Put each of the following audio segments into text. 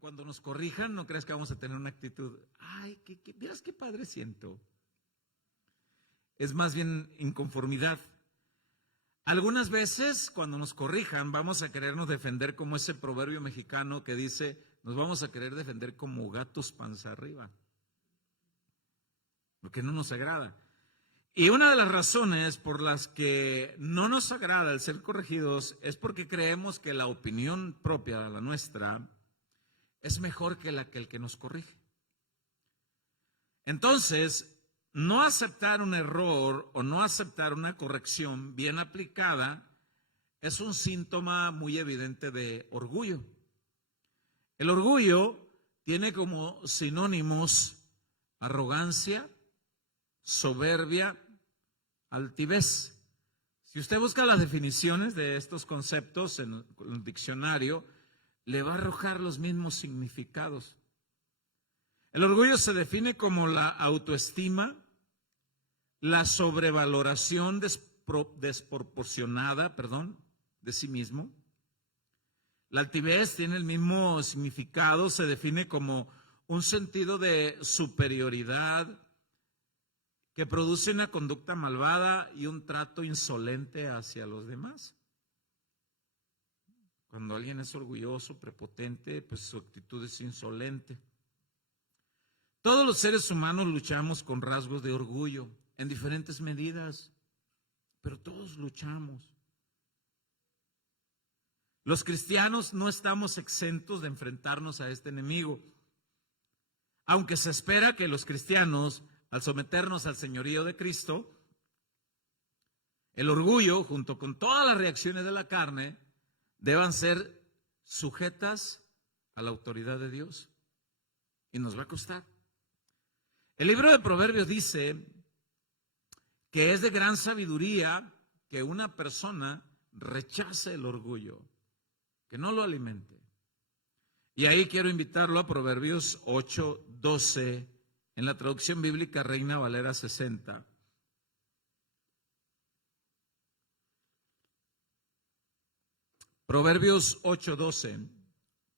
cuando nos corrijan, no creas que vamos a tener una actitud, ay, miras qué padre siento. Es más bien inconformidad. Algunas veces, cuando nos corrijan, vamos a querernos defender como ese proverbio mexicano que dice, nos vamos a querer defender como gatos panza arriba, porque no nos agrada. Y una de las razones por las que no nos agrada el ser corregidos es porque creemos que la opinión propia, la nuestra, es mejor que la que el que nos corrige. Entonces, no aceptar un error o no aceptar una corrección bien aplicada es un síntoma muy evidente de orgullo. El orgullo tiene como sinónimos arrogancia, soberbia, altivez. Si usted busca las definiciones de estos conceptos en el diccionario, le va a arrojar los mismos significados. El orgullo se define como la autoestima, la sobrevaloración desproporcionada, de sí mismo. La altivez tiene el mismo significado, se define como un sentido de superioridad que produce una conducta malvada y un trato insolente hacia los demás. Cuando alguien es orgulloso, prepotente, pues su actitud es insolente. Todos los seres humanos luchamos con rasgos de orgullo en diferentes medidas, pero todos luchamos. Los cristianos no estamos exentos de enfrentarnos a este enemigo, aunque se espera que los cristianos, al someternos al señorío de Cristo, el orgullo, junto con todas las reacciones de la carne, deban ser sujetas a la autoridad de Dios. Y nos va a costar. El libro de Proverbios dice que es de gran sabiduría que una persona rechace el orgullo, que no lo alimente. Y ahí quiero invitarlo a Proverbios 8:12, en la traducción bíblica Reina Valera 60. Proverbios 8:12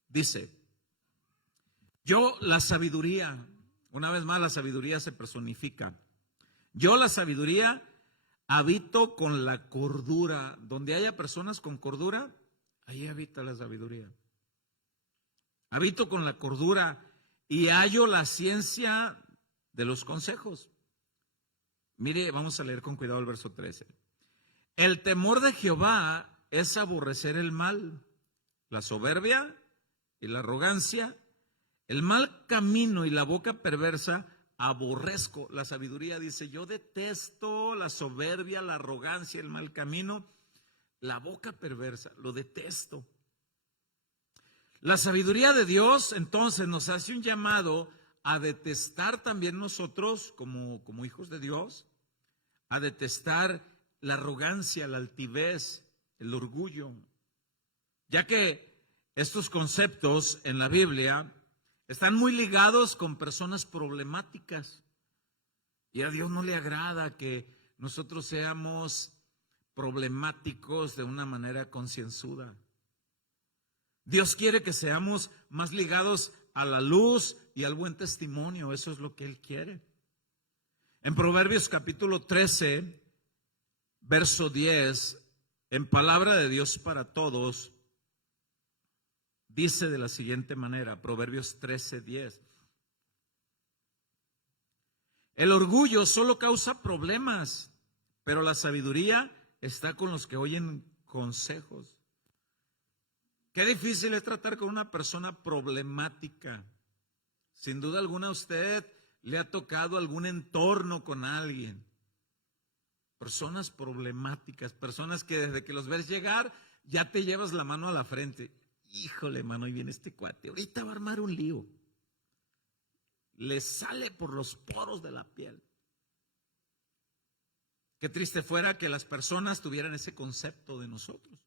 dice, yo la sabiduría, una vez más la sabiduría se personifica, yo la sabiduría habito con la cordura. Donde haya personas con cordura, ahí habita la sabiduría. Habito con la cordura y hallo la ciencia de los consejos. Mire, vamos a leer con cuidado el verso 13. El temor de Jehová es aborrecer el mal, la soberbia y la arrogancia, el mal camino y la boca perversa aborrezco. La sabiduría dice, yo detesto la soberbia, la arrogancia, el mal camino, la boca perversa, lo detesto. La sabiduría de Dios entonces nos hace un llamado a detestar también nosotros como hijos de Dios, a detestar la arrogancia, la altivez, el orgullo, ya que estos conceptos en la Biblia están muy ligados con personas problemáticas y a Dios no le agrada que nosotros seamos problemáticos de una manera concienzuda. Dios quiere que seamos más ligados a la luz y al buen testimonio, eso es lo que Él quiere. En Proverbios capítulo 13, verso 10, en palabra de Dios para todos, dice de la siguiente manera, Proverbios 13:10. El orgullo solo causa problemas, pero la sabiduría está con los que oyen consejos. Qué difícil es tratar con una persona problemática. Sin duda alguna a usted le ha tocado algún entorno con alguien. Personas problemáticas, personas que desde que los ves llegar ya te llevas la mano a la frente. Híjole, mano, ahí viene este cuate, ahorita va a armar un lío. Le sale por los poros de la piel. Qué triste fuera que las personas tuvieran ese concepto de nosotros.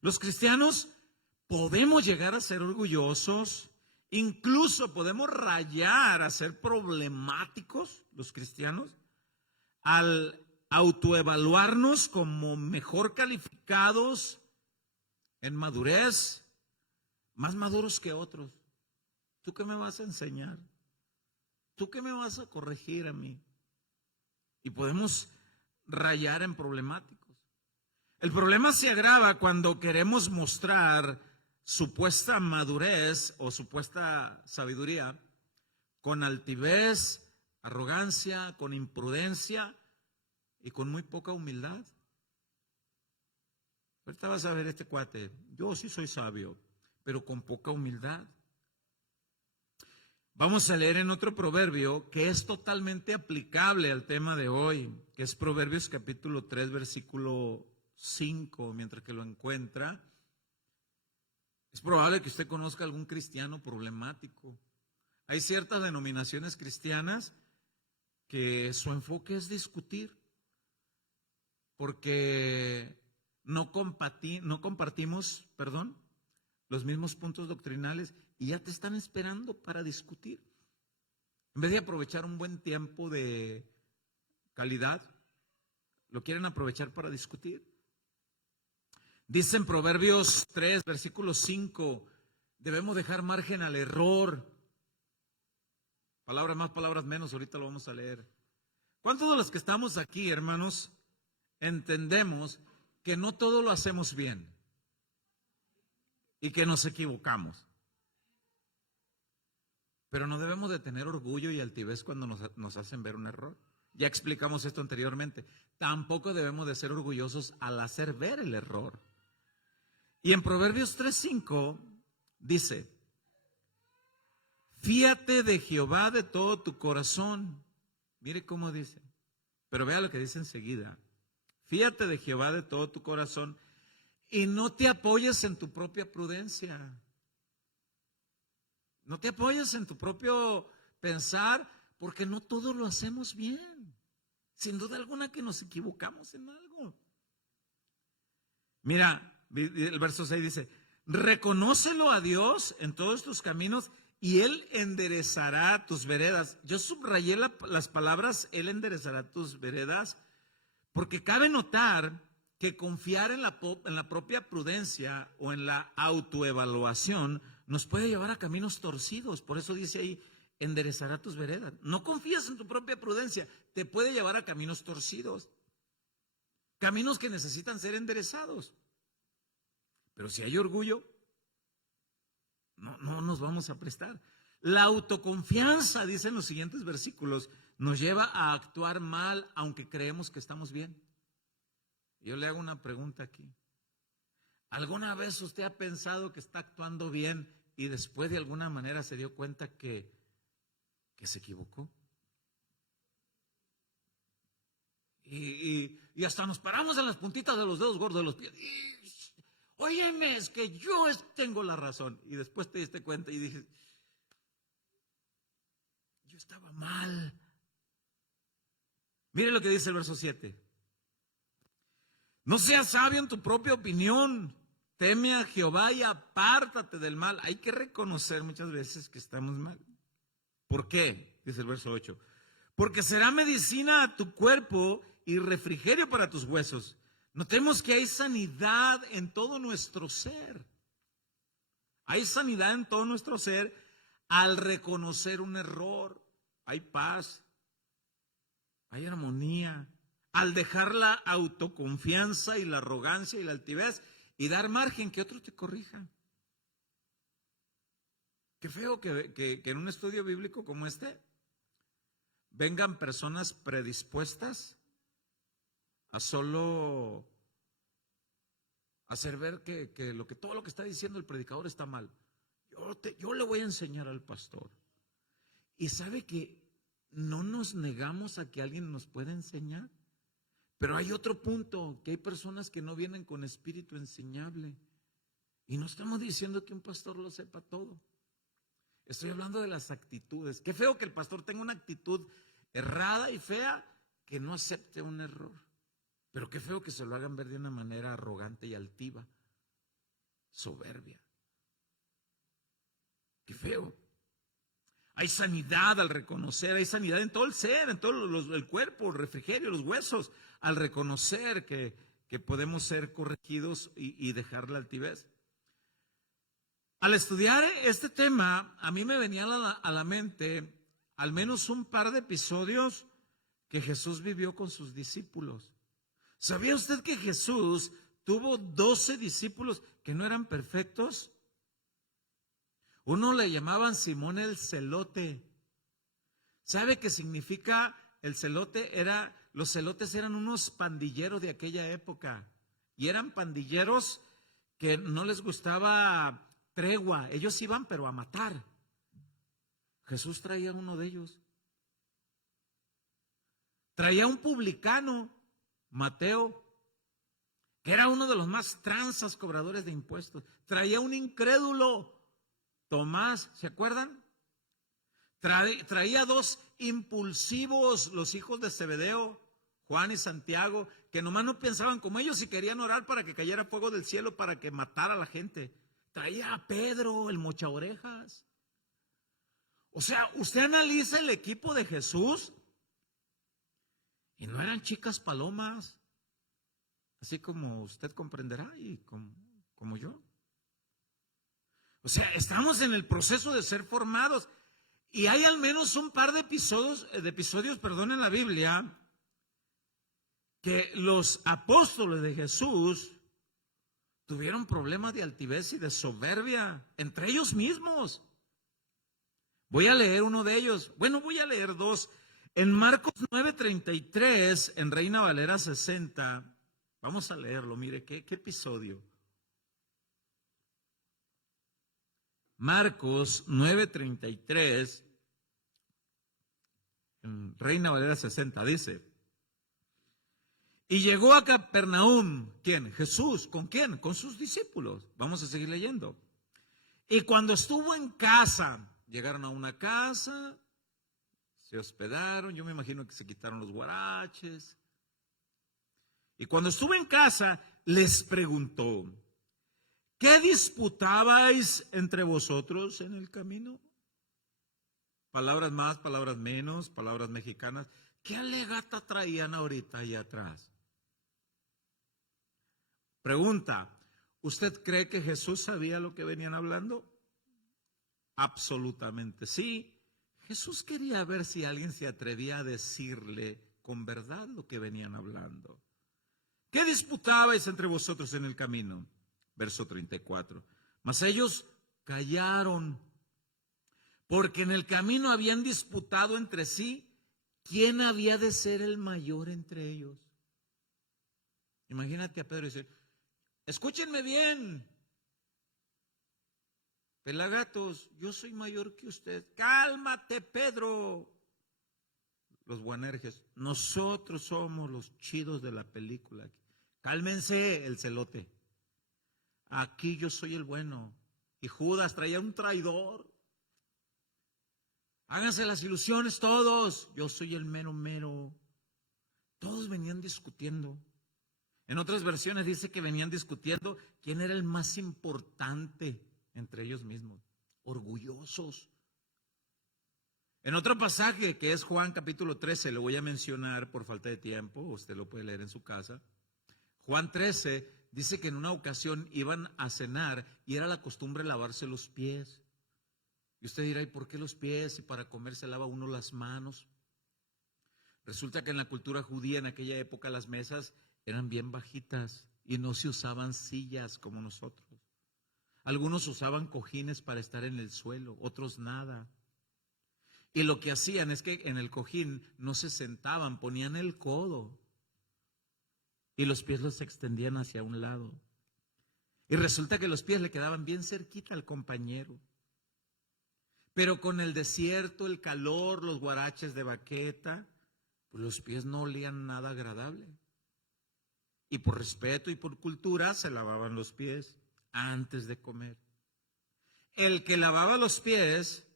Los cristianos podemos llegar a ser orgullosos, incluso podemos rayar a ser problemáticos, los cristianos, al autoevaluarnos como mejor calificados en madurez, más maduros que otros. ¿Tú qué me vas a enseñar? ¿Tú qué me vas a corregir a mí? Y podemos rayar en problemáticos. El problema se agrava cuando queremos mostrar supuesta madurez o supuesta sabiduría con altivez, arrogancia, con imprudencia y con muy poca humildad. Ahorita vas a ver este cuate, yo sí soy sabio, pero con poca humildad. Vamos a leer en otro proverbio que es totalmente aplicable al tema de hoy, que es Proverbios capítulo 3, versículo 5, mientras que lo encuentra. Es probable que usted conozca algún cristiano problemático. Hay ciertas denominaciones cristianas que su enfoque es discutir, porque no compartimos, los mismos puntos doctrinales y ya te están esperando para discutir. En vez de aprovechar un buen tiempo de calidad, lo quieren aprovechar para discutir. Dice en Proverbios 3, versículo 5, debemos dejar margen al error. Palabras más, palabras menos, ahorita lo vamos a leer. ¿Cuántos de los que estamos aquí, hermanos, entendemos que no todo lo hacemos bien y que nos equivocamos? Pero no debemos de tener orgullo y altivez cuando nos hacen ver un error. Ya explicamos esto anteriormente. Tampoco debemos de ser orgullosos al hacer ver el error. Y en Proverbios 3:5 dice, fíate de Jehová de todo tu corazón. Mire cómo dice, pero vea lo que dice enseguida. Fíate de Jehová de todo tu corazón y no te apoyes en tu propia prudencia. No te apoyes en tu propio pensar, porque no todo lo hacemos bien. Sin duda alguna que nos equivocamos en algo. Mira, el verso 6 dice, reconócelo a Dios en todos tus caminos y Él enderezará tus veredas. Yo subrayé las palabras, Él enderezará tus veredas, porque cabe notar que confiar en la propia prudencia o en la autoevaluación nos puede llevar a caminos torcidos. Por eso dice ahí, enderezará tus veredas. No confías en tu propia prudencia, te puede llevar a caminos torcidos. Caminos que necesitan ser enderezados. Pero si hay orgullo, no nos vamos a prestar. La autoconfianza, dicen los siguientes versículos, nos lleva a actuar mal aunque creemos que estamos bien. Yo le hago una pregunta aquí. ¿Alguna vez usted ha pensado que está actuando bien y después de alguna manera se dio cuenta que se equivocó? Y hasta nos paramos en las puntitas de los dedos gordos de los pies. Óyeme, es que yo tengo la razón. Y después te diste cuenta y dije, yo estaba mal. Mire lo que dice el verso 7. No seas sabio en tu propia opinión. Teme a Jehová y apártate del mal. Hay que reconocer muchas veces que estamos mal. ¿Por qué? Dice el verso 8. Porque será medicina a tu cuerpo y refrigerio para tus huesos. Notemos que hay sanidad en todo nuestro ser. Hay sanidad en todo nuestro ser al reconocer un error. Hay paz, hay armonía. Al dejar la autoconfianza y la arrogancia y la altivez y dar margen que otro te corrija. Qué feo que en un estudio bíblico como este vengan personas predispuestas a solo hacer ver que todo lo que está diciendo el predicador está mal. Yo le voy a enseñar al pastor. Y sabe que no nos negamos a que alguien nos pueda enseñar. Pero hay otro punto, que hay personas que no vienen con espíritu enseñable. Y no estamos diciendo que un pastor lo sepa todo. Estoy hablando de las actitudes. Qué feo que el pastor tenga una actitud errada y fea, que no acepte un error. Pero qué feo que se lo hagan ver de una manera arrogante y altiva, soberbia. Qué feo. Hay sanidad al reconocer, hay sanidad en todo el ser, en todo el cuerpo, el refrigerio, los huesos, al reconocer que podemos ser corregidos y dejar la altivez. Al estudiar este tema, a mí me venía a la mente al menos un par de episodios que Jesús vivió con sus discípulos. ¿Sabía usted que Jesús tuvo 12 discípulos que no eran perfectos? Uno le llamaban Simón el Celote. ¿Sabe qué significa el celote? Los celotes eran unos pandilleros de aquella época. Y eran pandilleros que no les gustaba tregua. Ellos iban pero a matar. Jesús traía uno de ellos. Traía un publicano, Mateo, que era uno de los más tranzas cobradores de impuestos. Traía un incrédulo, Tomás, ¿se acuerdan? Traía dos impulsivos, los hijos de Zebedeo, Juan y Santiago, que nomás no pensaban como ellos y querían orar para que cayera fuego del cielo para que matara a la gente. Traía a Pedro, el mocha orejas. O sea, usted analiza el equipo de Jesús y no eran chicas palomas, así como usted comprenderá y como yo. O sea, estamos en el proceso de ser formados. Y hay al menos un par de episodios, en la Biblia que los apóstoles de Jesús tuvieron problemas de altivez y de soberbia entre ellos mismos. Voy a leer uno de ellos. Bueno, voy a leer dos. En Marcos 9:33, en Reina Valera 60, vamos a leerlo, mire, ¿qué episodio? Marcos 9:33, en Reina Valera 60, dice: y llegó a Capernaum, ¿quién? Jesús, ¿con quién? Con sus discípulos. Vamos a seguir leyendo. Y cuando estuvo en casa, llegaron a una casa, se hospedaron, yo me imagino que se quitaron los guaraches. Y cuando estuvo en casa, les preguntó: ¿qué disputabais entre vosotros en el camino? Palabras más, palabras menos, palabras mexicanas. ¿Qué alegata traían ahorita ahí atrás? Pregunta: ¿usted cree que Jesús sabía lo que venían hablando? Absolutamente sí. Jesús quería ver si alguien se atrevía a decirle con verdad lo que venían hablando. ¿Qué disputabais entre vosotros en el camino? Verso 34. Mas ellos callaron, porque en el camino habían disputado entre sí quién había de ser el mayor entre ellos. Imagínate a Pedro decir: escúchenme bien, pelagatos, yo soy mayor que usted. Cálmate, Pedro. Los guanerjes: nosotros somos los chidos de la película. Cálmense, el celote. Aquí yo soy el bueno. Y Judas traía un traidor. Háganse las ilusiones todos. Yo soy el mero mero. Todos venían discutiendo. En otras versiones dice que venían discutiendo quién era el más importante entre ellos mismos. Orgullosos. En otro pasaje que es Juan capítulo 13, lo voy a mencionar por falta de tiempo, usted lo puede leer en su casa. Juan 13 dice que en una ocasión iban a cenar y era la costumbre lavarse los pies. Y usted dirá: ¿y por qué los pies? Si para comer se lava uno las manos. Resulta que en la cultura judía en aquella época las mesas eran bien bajitas y no se usaban sillas como nosotros. Algunos usaban cojines para estar en el suelo, otros nada. Y lo que hacían es que en el cojín no se sentaban, ponían el codo y los pies los extendían hacia un lado. Y resulta que los pies le quedaban bien cerquita al compañero. Pero con el desierto, el calor, los guaraches de baqueta, pues los pies no olían nada agradable. Y por respeto y por cultura se lavaban los pies antes de comer. El que lavaba los pies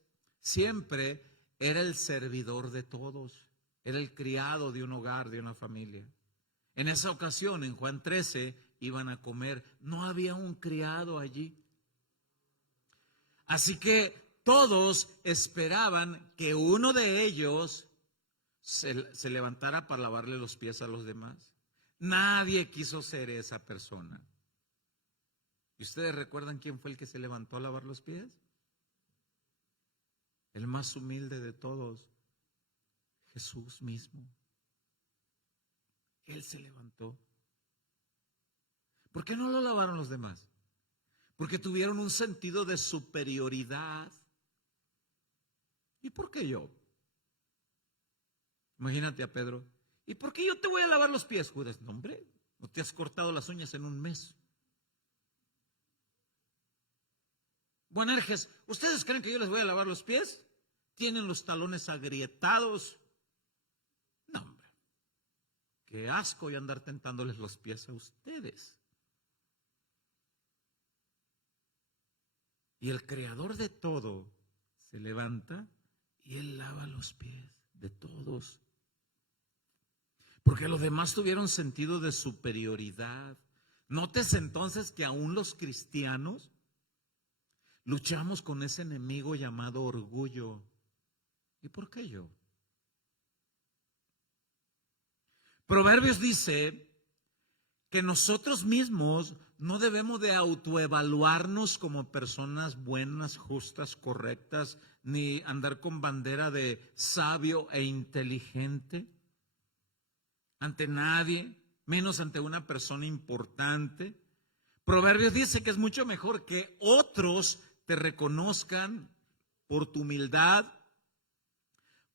siempre era el servidor de todos, era el criado de un hogar, de una familia. En esa ocasión, en Juan 13, iban a comer, no había un criado allí. Así que todos esperaban que uno de ellos se levantara para lavarle los pies a los demás. Nadie quiso ser esa persona. ¿Y ustedes recuerdan quién fue el que se levantó a lavar los pies? El más humilde de todos, Jesús mismo. Él se levantó. ¿Por qué no lo lavaron los demás? Porque tuvieron un sentido de superioridad. ¿Y por qué yo? Imagínate a Pedro. ¿Y por qué yo te voy a lavar los pies, Judas? No, hombre, no te has cortado las uñas en un mes. Boanerges, ¿ustedes creen que yo les voy a lavar los pies? ¿Tienen los talones agrietados? No, hombre. Qué asco y andar tentándoles los pies a ustedes. Y el creador de todo se levanta y él lava los pies de todos. Porque los demás tuvieron sentido de superioridad. Notes entonces que aún los cristianos luchamos con ese enemigo llamado orgullo. ¿Y por qué yo? Proverbios dice que nosotros mismos no debemos de autoevaluarnos como personas buenas, justas, correctas, ni andar con bandera de sabio e inteligente ante nadie, menos ante una persona importante. Proverbios dice que es mucho mejor que otros te reconozcan por tu humildad,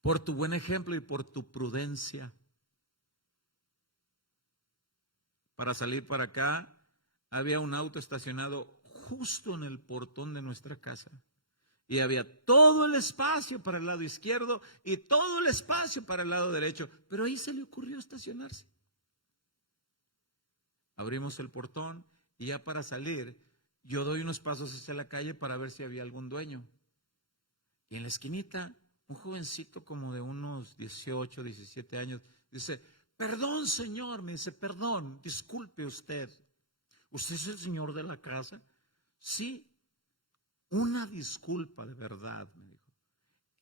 por tu buen ejemplo y por tu prudencia. Para salir para acá, había un auto estacionado justo en el portón de nuestra casa. Y había todo el espacio para el lado izquierdo y todo el espacio para el lado derecho. Pero ahí se le ocurrió estacionarse. Abrimos el portón y ya para salir, yo doy unos pasos hacia la calle para ver si había algún dueño. Y en la esquinita, un jovencito como de unos 18, 17 años, dice: perdón, señor, me dice, perdón, disculpe usted. ¿Usted es el señor de la casa? Sí, una disculpa de verdad, me dijo.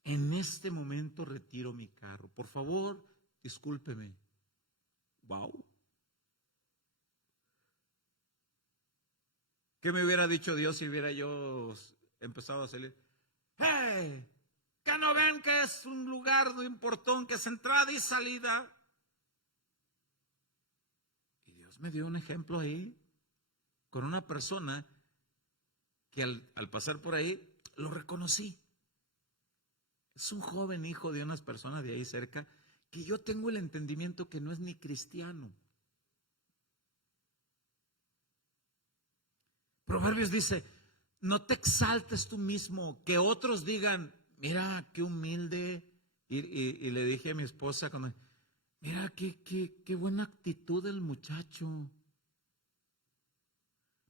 En este momento retiro mi carro. Por favor, discúlpeme. Wow. ¿Qué me hubiera dicho Dios si hubiera yo empezado a salir? ¡Hey! ¿Qué no ven que es un lugar de un portón que es entrada y salida? Y Dios me dio un ejemplo ahí con una persona que al pasar por ahí lo reconocí. Es un joven hijo de unas personas de ahí cerca que yo tengo el entendimiento que no es ni cristiano. Proverbios dice: no te exaltes tú mismo, que otros digan, mira qué humilde. Y le dije a mi esposa, mira qué buena actitud del muchacho.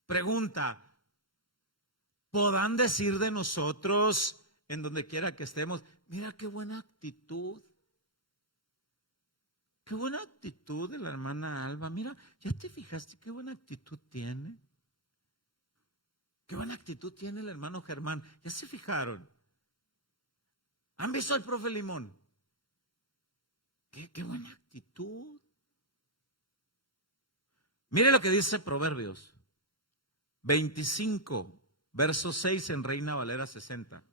Pregunta: ¿podrán decir de nosotros en donde quiera que estemos, mira qué buena actitud? Qué buena actitud de la hermana Alba. Mira, ¿ya te fijaste qué buena actitud tiene? Qué buena actitud tiene el hermano Germán. ¿Ya se fijaron? ¿Han visto al profe Limón? Qué buena actitud. Mire lo que dice Proverbios 25, verso 6 en Reina Valera 60.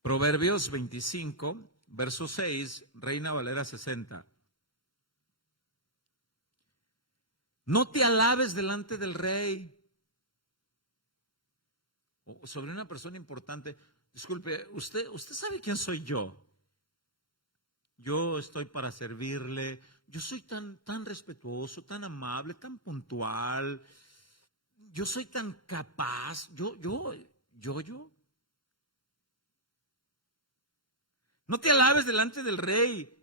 Proverbios 25, verso 6, Reina Valera 60. No te alabes delante del rey. O sobre una persona importante. Disculpe, usted sabe quién soy yo. Yo estoy para servirle. Yo soy tan respetuoso, tan amable, tan puntual. Yo soy tan capaz. Yo. No te alabes delante del rey,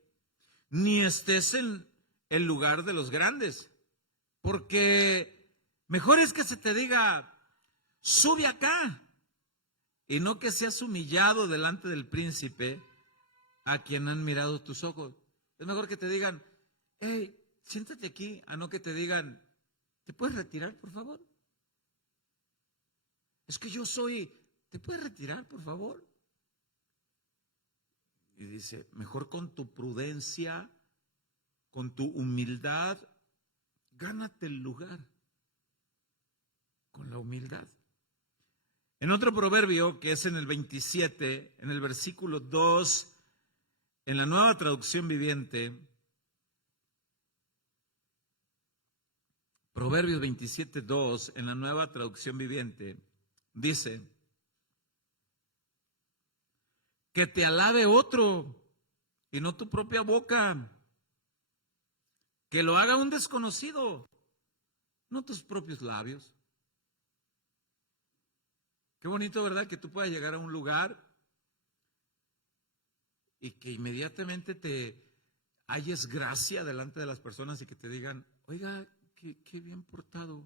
ni estés en el lugar de los grandes, porque mejor es que se te diga, sube acá, y no que seas humillado delante del príncipe a quien han mirado tus ojos. Es mejor que te digan, hey, siéntate aquí, a no que te digan, ¿te puedes retirar, por favor? Es que yo soy, ¿te puedes retirar, por favor? Y dice, mejor con tu prudencia, con tu humildad, Gánate el lugar con la humildad. En otro proverbio, que es en el 27, en el versículo 2, en la Nueva Traducción Viviente, Proverbios 27, 2, en la Nueva Traducción Viviente, dice: que te alabe otro y no tu propia boca, que lo haga un desconocido, no tus propios labios. Qué bonito, ¿verdad? Que tú puedas llegar a un lugar y que inmediatamente te halles gracia delante de las personas y que te digan: oiga, qué bien portado.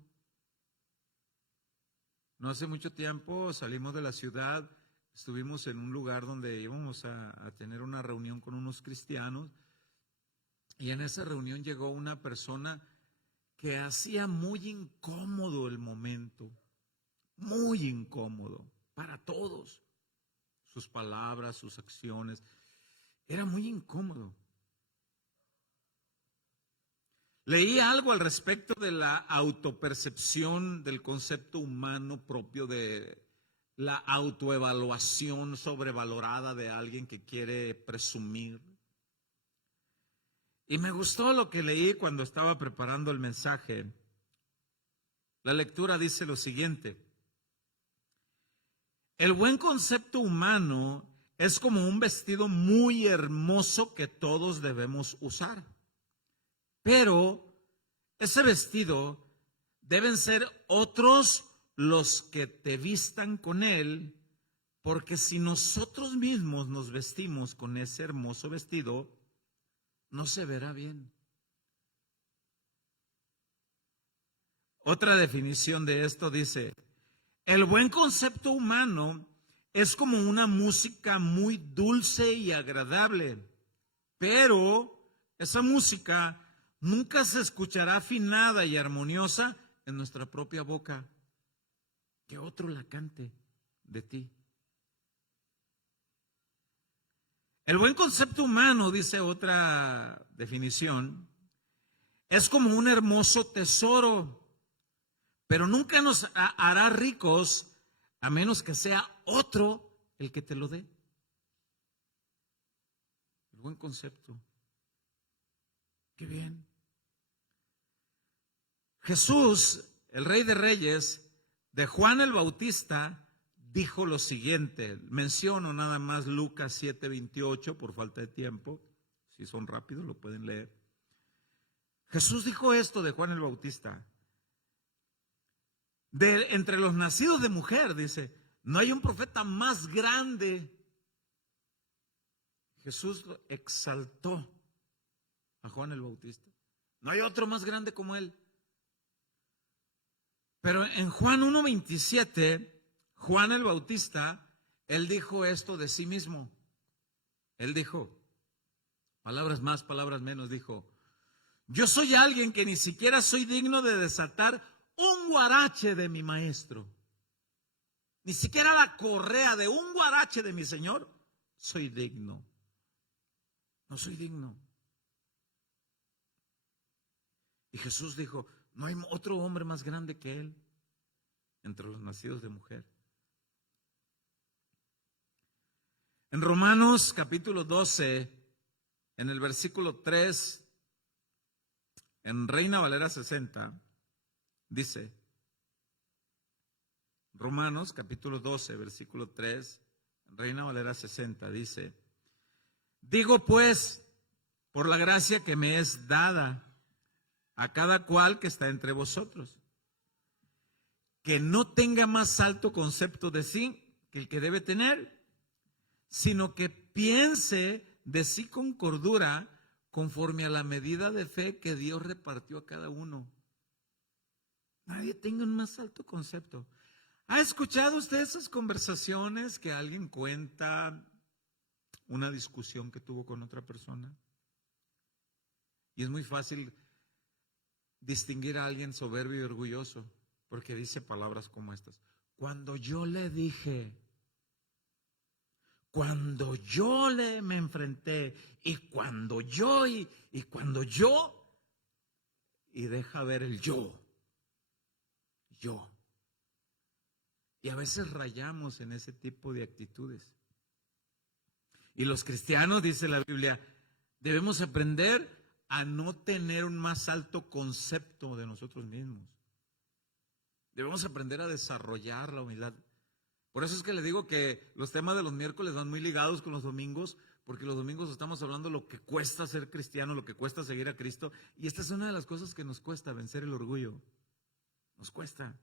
No hace mucho tiempo salimos de la ciudad, estuvimos en un lugar donde íbamos a tener una reunión con unos cristianos, y en esa reunión llegó una persona que hacía muy incómodo el momento. Muy incómodo para todos. Sus palabras, sus acciones. Era muy incómodo. Leí algo al respecto de la autopercepción, del concepto humano propio, de la autoevaluación sobrevalorada de alguien que quiere presumir. Y me gustó lo que leí cuando estaba preparando el mensaje. La lectura dice lo siguiente: el buen concepto humano es como un vestido muy hermoso que todos debemos usar. Pero ese vestido deben ser otros los que te vistan con él, porque si nosotros mismos nos vestimos con ese hermoso vestido, no se verá bien. Otra definición de esto dice: el buen concepto humano es como una música muy dulce y agradable, pero esa música nunca se escuchará afinada y armoniosa en nuestra propia boca. Que otro la cante de ti. El buen concepto humano, dice otra definición, es como un hermoso tesoro, pero nunca nos hará ricos a menos que sea otro el que te lo dé. El buen concepto. Qué bien. Jesús, el Rey de Reyes, de Juan el Bautista, dijo lo siguiente. Menciono nada más Lucas 7:28 por falta de tiempo. Si son rápidos lo pueden leer. Jesús dijo esto de Juan el Bautista: entre los nacidos de mujer, dice, no hay un profeta más grande. Jesús exaltó a Juan el Bautista. No hay otro más grande como él. Pero en Juan 1:27, Juan el Bautista, él dijo esto de sí mismo. Él dijo, palabras más, palabras menos, dijo: yo soy alguien que ni siquiera soy digno de desatar un guarache de mi maestro. Ni siquiera la correa de un guarache de mi Señor soy digno. No soy digno. Y Jesús dijo: no hay otro hombre más grande que él entre los nacidos de mujer. En Romanos capítulo 12, en el versículo 3, en Reina Valera 60, dice, Romanos capítulo 12, versículo 3, Reina Valera 60, dice: digo pues, por la gracia que me es dada a cada cual que está entre vosotros, que no tenga más alto concepto de sí que el que debe tener, sino que piense de sí con cordura, conforme a la medida de fe que Dios repartió a cada uno. Nadie tenga un más alto concepto. ¿Ha escuchado usted esas conversaciones que alguien cuenta una discusión que tuvo con otra persona? Y es muy fácil distinguir a alguien soberbio y orgulloso, porque dice palabras como estas: cuando yo le dije, cuando yo me enfrenté, y cuando yo, y cuando yo, y deja ver el yo. Yo. Y a veces rayamos en ese tipo de actitudes. Y los cristianos, dice la Biblia, debemos aprender a no tener un más alto concepto de nosotros mismos. Debemos aprender a desarrollar la humildad. Por eso es que le digo que los temas de los miércoles van muy ligados con los domingos, porque los domingos estamos hablando de lo que cuesta ser cristiano, lo que cuesta seguir a Cristo. Y esta es una de las cosas que nos cuesta, vencer el orgullo. Nos cuesta.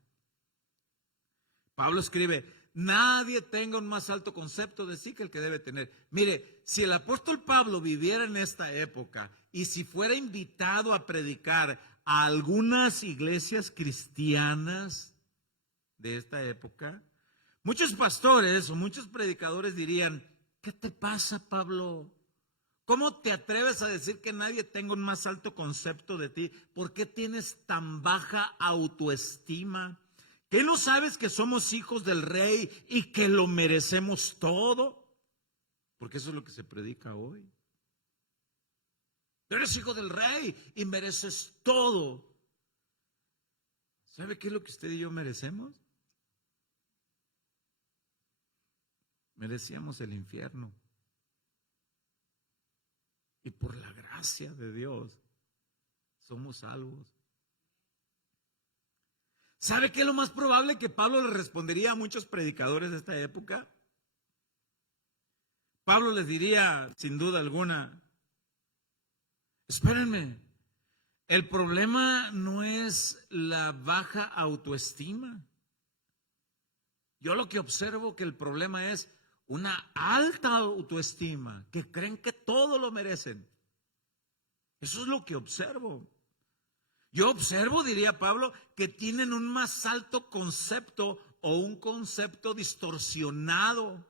Pablo escribe, nadie tenga un más alto concepto de sí que el que debe tener. Mire, si el apóstol Pablo viviera en esta época y si fuera invitado a predicar a algunas iglesias cristianas de esta época, muchos pastores o muchos predicadores dirían, ¿qué te pasa, Pablo? ¿Cómo te atreves a decir que nadie tenga un más alto concepto de ti? ¿Por qué tienes tan baja autoestima? ¿Qué no sabes que somos hijos del rey y que lo merecemos todo? Porque eso es lo que se predica hoy. Tú eres hijo del rey y mereces todo. ¿Sabe qué es lo que usted y yo merecemos? Merecíamos el infierno. Y por la gracia de Dios somos salvos. ¿Sabe qué es lo más probable que Pablo le respondería a muchos predicadores de esta época? Pablo les diría, sin duda alguna, espérenme, el problema no es la baja autoestima. Yo lo que observo que el problema es una alta autoestima, que creen que todo lo merecen. Eso es lo que observo. Yo observo, diría Pablo, que tienen un más alto concepto o un concepto distorsionado.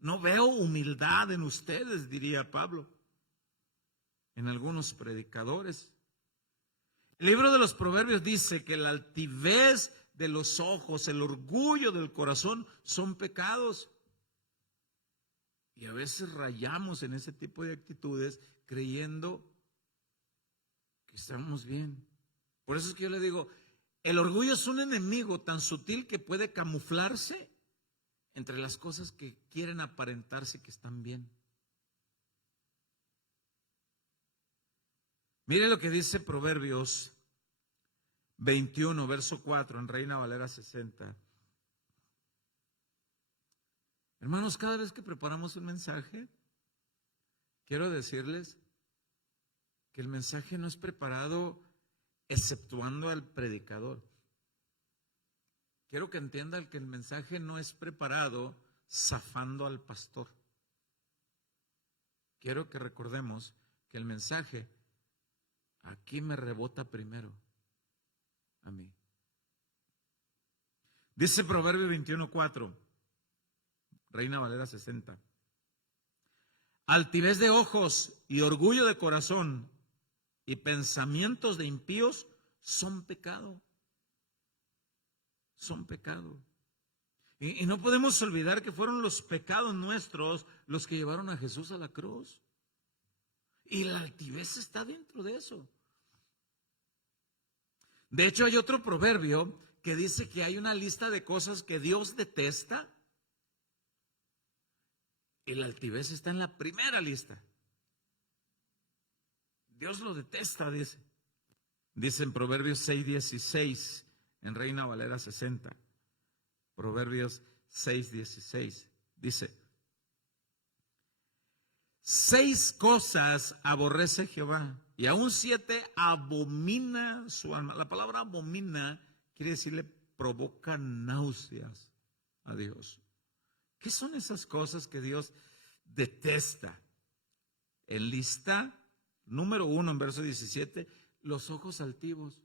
No veo humildad en ustedes, diría Pablo, en algunos predicadores. El libro de los Proverbios dice que la altivez de los ojos, el orgullo del corazón son pecados. Y a veces rayamos en ese tipo de actitudes creyendo que estamos bien. Por eso es que yo le digo, el orgullo es un enemigo tan sutil que puede camuflarse entre las cosas que quieren aparentarse que están bien. Mire lo que dice Proverbios 21, verso 4, en Reina Valera 60. Hermanos, cada vez que preparamos un mensaje, quiero decirles que el mensaje no es preparado exceptuando al predicador. Quiero que entiendan que el mensaje no es preparado zafando al pastor. Quiero que recordemos que el mensaje aquí me rebota primero a mí. Dice Proverbio 21:4, Reina Valera 60. Altivez de ojos y orgullo de corazón y pensamientos de impíos son pecado. Son pecado. Y no podemos olvidar que fueron los pecados nuestros los que llevaron a Jesús a la cruz. Y la altivez está dentro de eso. De hecho, hay otro proverbio que dice que hay una lista de cosas que Dios detesta. Y la altivez está en la primera lista. Dios lo detesta, dice. Dice en Proverbios 6:16, en Reina Valera 60. Proverbios 6:16. Dice: 6 cosas aborrece Jehová, y aún 7 abomina su alma. La palabra abomina quiere decir le provoca náuseas a Dios. ¿Qué son esas cosas que Dios detesta? En lista número 1, en verso 17, los ojos altivos.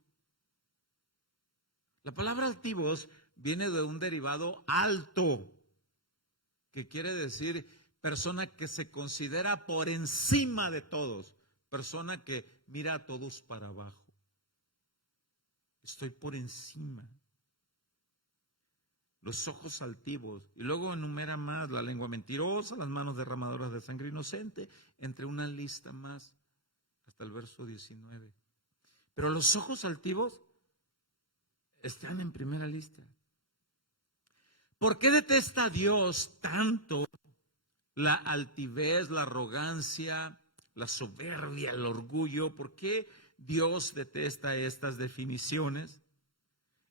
La palabra altivos viene de un derivado alto, que quiere decir persona que se considera por encima de todos, persona que mira a todos para abajo. Estoy por encima. Los ojos altivos. Y luego enumera más: la lengua mentirosa, las manos derramadoras de sangre inocente, entre una lista más, hasta el verso 19. Pero los ojos altivos están en primera lista. ¿Por qué detesta a Dios tanto la altivez, la arrogancia, la soberbia, el orgullo? ¿Por qué Dios detesta estas definiciones?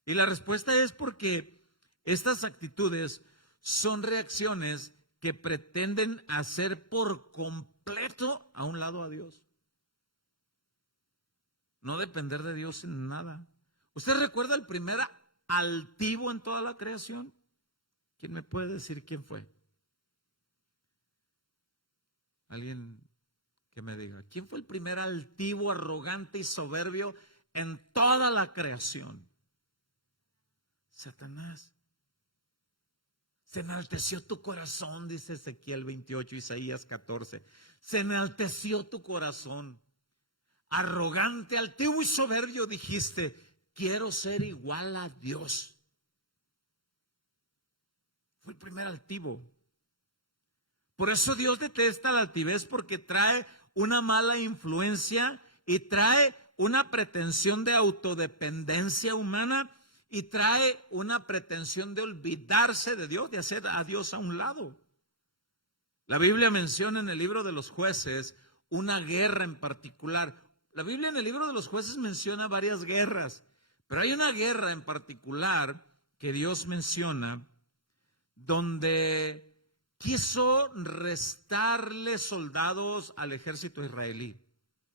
Y la respuesta es porque estas actitudes son reacciones que pretenden hacer por completo a un lado a Dios. No depender de Dios en nada. ¿Usted recuerda el primer altivo en toda la creación? ¿Quién me puede decir quién fue? Alguien que me diga, ¿quién fue el primer altivo, arrogante y soberbio en toda la creación? Satanás. Se enalteció tu corazón, dice Ezequiel 28, Isaías 14. Se enalteció tu corazón. Arrogante, altivo y soberbio dijiste, quiero ser igual a Dios. Fue el primer altivo. Por eso Dios detesta la altivez, porque trae una mala influencia y trae una pretensión de autodependencia humana y trae una pretensión de olvidarse de Dios, de hacer a Dios a un lado. La Biblia menciona en el libro de los Jueces una guerra en particular. La Biblia en el libro de los Jueces menciona varias guerras, pero hay una guerra en particular que Dios menciona donde quiso restarle soldados al ejército israelí.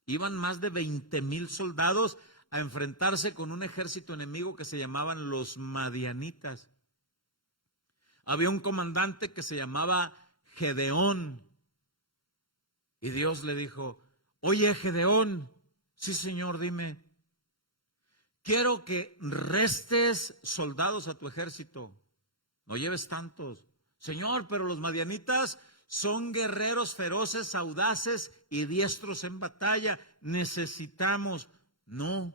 Iban más de 20,000 soldados a enfrentarse con un ejército enemigo que se llamaban los madianitas. Había un comandante que se llamaba Gedeón. Y Dios le dijo, oye Gedeón, sí señor, dime, quiero que restes soldados a tu ejército, no lleves tantos. Señor, pero los madianitas son guerreros feroces, audaces y diestros en batalla. Necesitamos. No.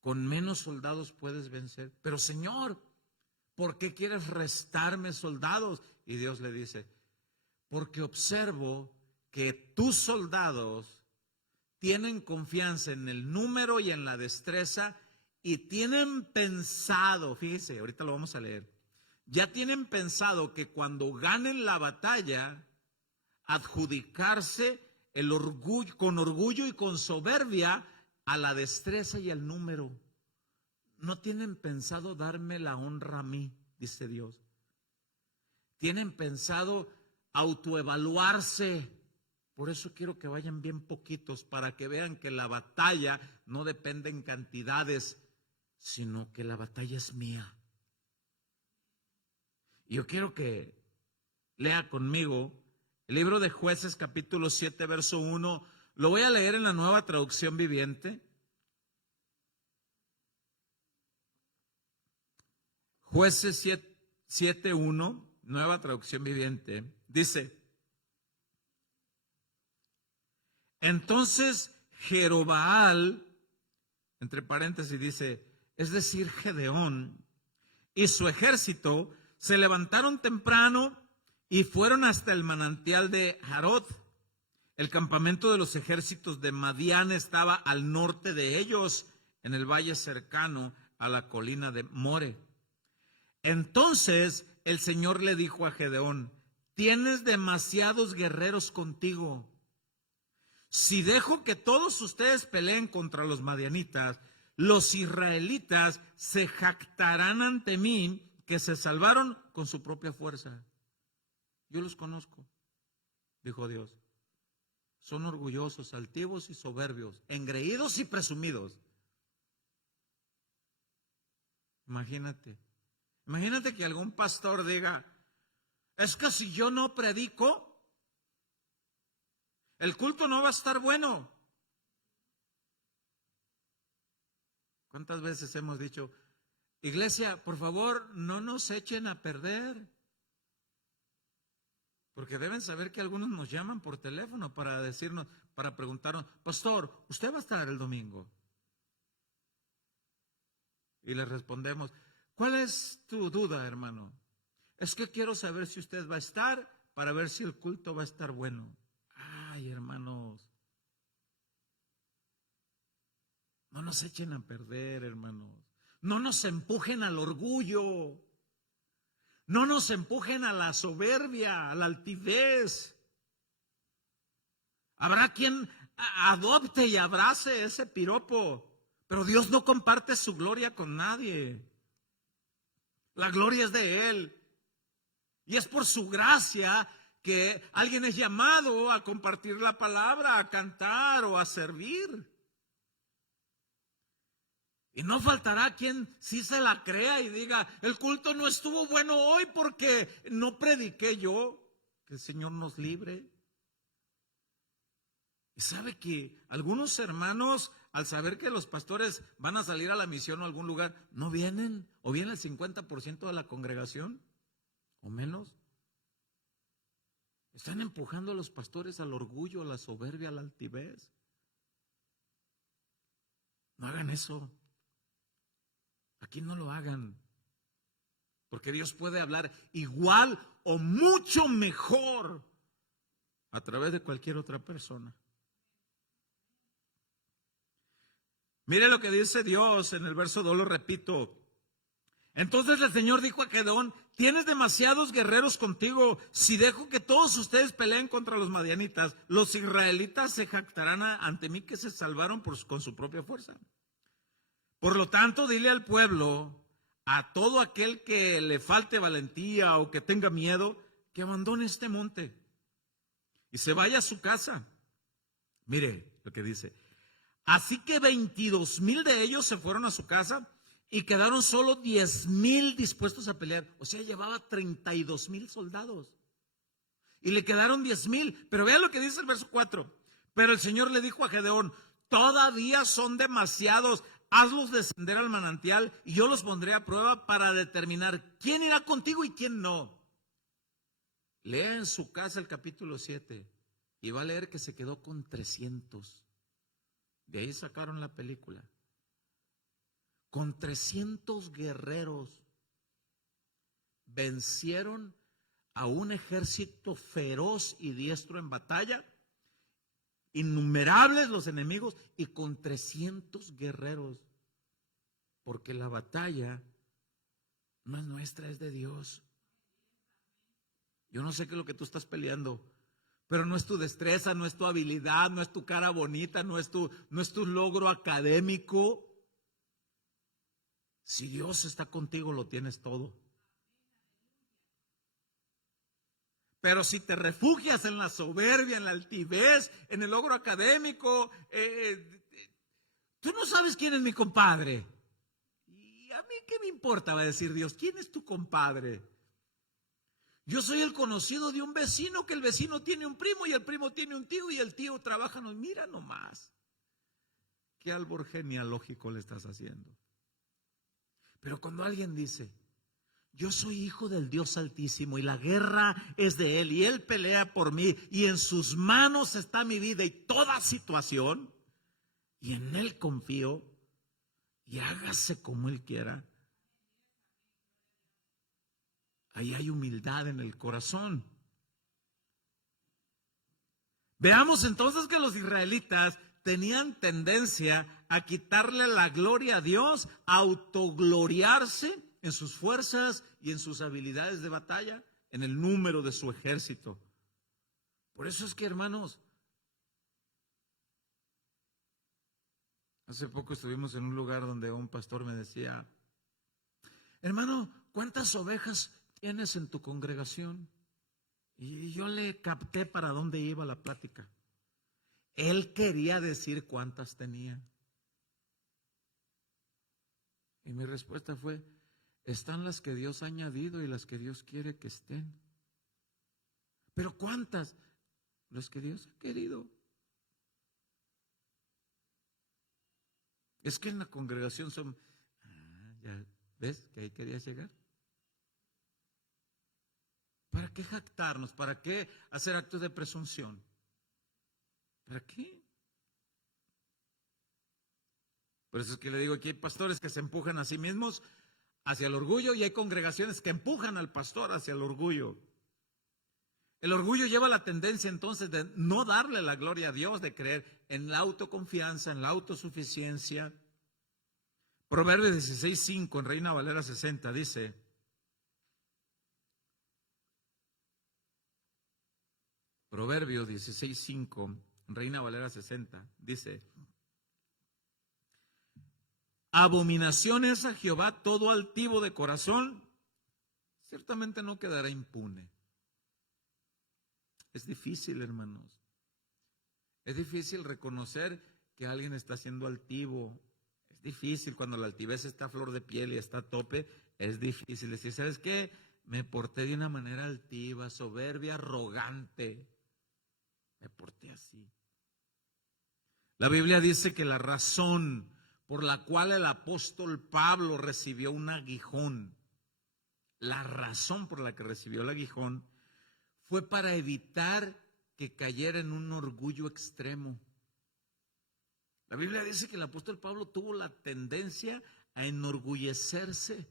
Con menos soldados puedes vencer. Pero Señor, ¿por qué quieres restarme soldados? Y Dios le dice, porque observo que tus soldados tienen confianza en el número y en la destreza y tienen pensado, fíjese, ahorita lo vamos a leer, ya tienen pensado que cuando ganen la batalla, adjudicarse el orgullo, con orgullo y con soberbia a la destreza y al número. No tienen pensado darme la honra a mí, dice Dios. Tienen pensado autoevaluarse. Por eso quiero que vayan bien poquitos, para que vean que la batalla no depende en cantidades, sino que la batalla es mía. Y yo quiero que lea conmigo el libro de Jueces capítulo 7 verso 1. Lo voy a leer en la Nueva Traducción Viviente. Jueces 7:1, Nueva Traducción Viviente, dice, entonces Jerobaal, entre paréntesis dice, es decir, Gedeón, y su ejército se levantaron temprano y fueron hasta el manantial de Jarod. El campamento de los ejércitos de Madián estaba al norte de ellos, en el valle cercano a la colina de More. Entonces el Señor le dijo a Gedeón, tienes demasiados guerreros contigo. Si dejo que todos ustedes peleen contra los madianitas, los israelitas se jactarán ante mí que se salvaron con su propia fuerza. Yo los conozco, dijo Dios. Son orgullosos, altivos y soberbios, engreídos y presumidos. Imagínate que algún pastor diga, es que si yo no predico, el culto no va a estar bueno. ¿Cuántas veces hemos dicho, iglesia, por favor, no nos echen a perder? Porque deben saber que algunos nos llaman por teléfono para decirnos, para preguntarnos, pastor, ¿usted va a estar el domingo? Y les respondemos, ¿cuál es tu duda, hermano? Es que quiero saber si usted va a estar para ver si el culto va a estar bueno. Ay, hermanos. No nos echen a perder, hermanos. No nos empujen al orgullo. No nos empujen a la soberbia, a la altivez. Habrá quien adopte y abrace ese piropo, pero Dios no comparte su gloria con nadie. La gloria es de Él. Y es por su gracia que alguien es llamado a compartir la palabra, a cantar o a servir. Y no faltará quien sí se la crea y diga, el culto no estuvo bueno hoy porque no prediqué yo. Que el Señor nos libre. Y sabe que algunos hermanos, al saber que los pastores van a salir a la misión o a algún lugar, no vienen, o viene el 50% de la congregación, o menos. Están empujando a los pastores al orgullo, a la soberbia, a la altivez. No hagan eso. Aquí no lo hagan. Porque Dios puede hablar igual o mucho mejor a través de cualquier otra persona. Mire lo que dice Dios en el verso 2, lo repito. Entonces el Señor dijo a Gedeón, tienes demasiados guerreros contigo. Si dejo que todos ustedes peleen contra los madianitas, los israelitas se jactarán ante mí que se salvaron con su propia fuerza. Por lo tanto, dile al pueblo, a todo aquel que le falte valentía o que tenga miedo, que abandone este monte y se vaya a su casa. Mire lo que dice. Así que 22,000 de ellos se fueron a su casa y quedaron solo 10,000 dispuestos a pelear. O sea, llevaba 32,000 soldados. Y le quedaron 10,000. Pero vean lo que dice el verso 4. Pero el Señor le dijo a Gedeón, todavía son demasiados. Hazlos descender al manantial y yo los pondré a prueba para determinar quién irá contigo y quién no. Lea en su casa el capítulo 7 y va a leer que se quedó con 300. De ahí sacaron la película. Con 300 guerreros vencieron a un ejército feroz y diestro en batalla. Innumerables los enemigos y con 300 guerreros. Porque la batalla no es nuestra, es de Dios. Yo no sé qué es lo que tú estás peleando, pero no es tu destreza, no es tu habilidad, no es tu cara bonita, no es tu logro académico. Si Dios está contigo, lo tienes todo. Pero si te refugias en la soberbia, en la altivez, en el logro académico, tú no sabes quién es mi compadre. ¿Y a mí qué me importa? Va a decir Dios, ¿quién es tu compadre? Yo soy el conocido de un vecino, que el vecino tiene un primo y el primo tiene un tío y el tío trabaja. No, mira nomás. ¿Qué árbol genealógico le estás haciendo? Pero cuando alguien dice, yo soy hijo del Dios Altísimo y la guerra es de Él y Él pelea por mí y en sus manos está mi vida y toda situación y en Él confío y hágase como Él quiera. Ahí hay humildad en el corazón. Veamos entonces que los israelitas tenían tendencia a quitarle la gloria a Dios, a autogloriarse en sus fuerzas y en sus habilidades de batalla, en el número de su ejército. Por eso es que, hermanos, hace poco estuvimos en un lugar donde un pastor me decía, hermano, ¿cuántas ovejas tienes en tu congregación? Y yo le capté para dónde iba la plática. Él quería decir cuántas tenía. Y mi respuesta fue, están las que Dios ha añadido y las que Dios quiere que estén. ¿Pero cuántas? Las que Dios ha querido. Es que en la congregación son... ¿ya ves que ahí querías llegar? ¿Para qué jactarnos? ¿Para qué hacer actos de presunción? ¿Para qué? Por eso es que le digo, aquí hay pastores que se empujan a sí mismos hacia el orgullo y hay congregaciones que empujan al pastor hacia el orgullo. El orgullo lleva la tendencia entonces de no darle la gloria a Dios, de creer en la autoconfianza, en la autosuficiencia. Proverbios 16:5 en Reina Valera 60 dice: Proverbios 16:5 en Reina Valera 60 dice: abominación es a Jehová todo altivo de corazón, ciertamente no quedará impune. Es difícil, hermanos. Es difícil reconocer que alguien está siendo altivo. Es difícil cuando la altivez está a flor de piel y está a tope. Es difícil decir, ¿sabes qué? Me porté de una manera altiva, soberbia, arrogante. Me porté así. La Biblia dice que la razón por la cual el apóstol Pablo recibió un aguijón, la razón por la que recibió el aguijón fue para evitar que cayera en un orgullo extremo. La Biblia dice que el apóstol Pablo tuvo la tendencia a enorgullecerse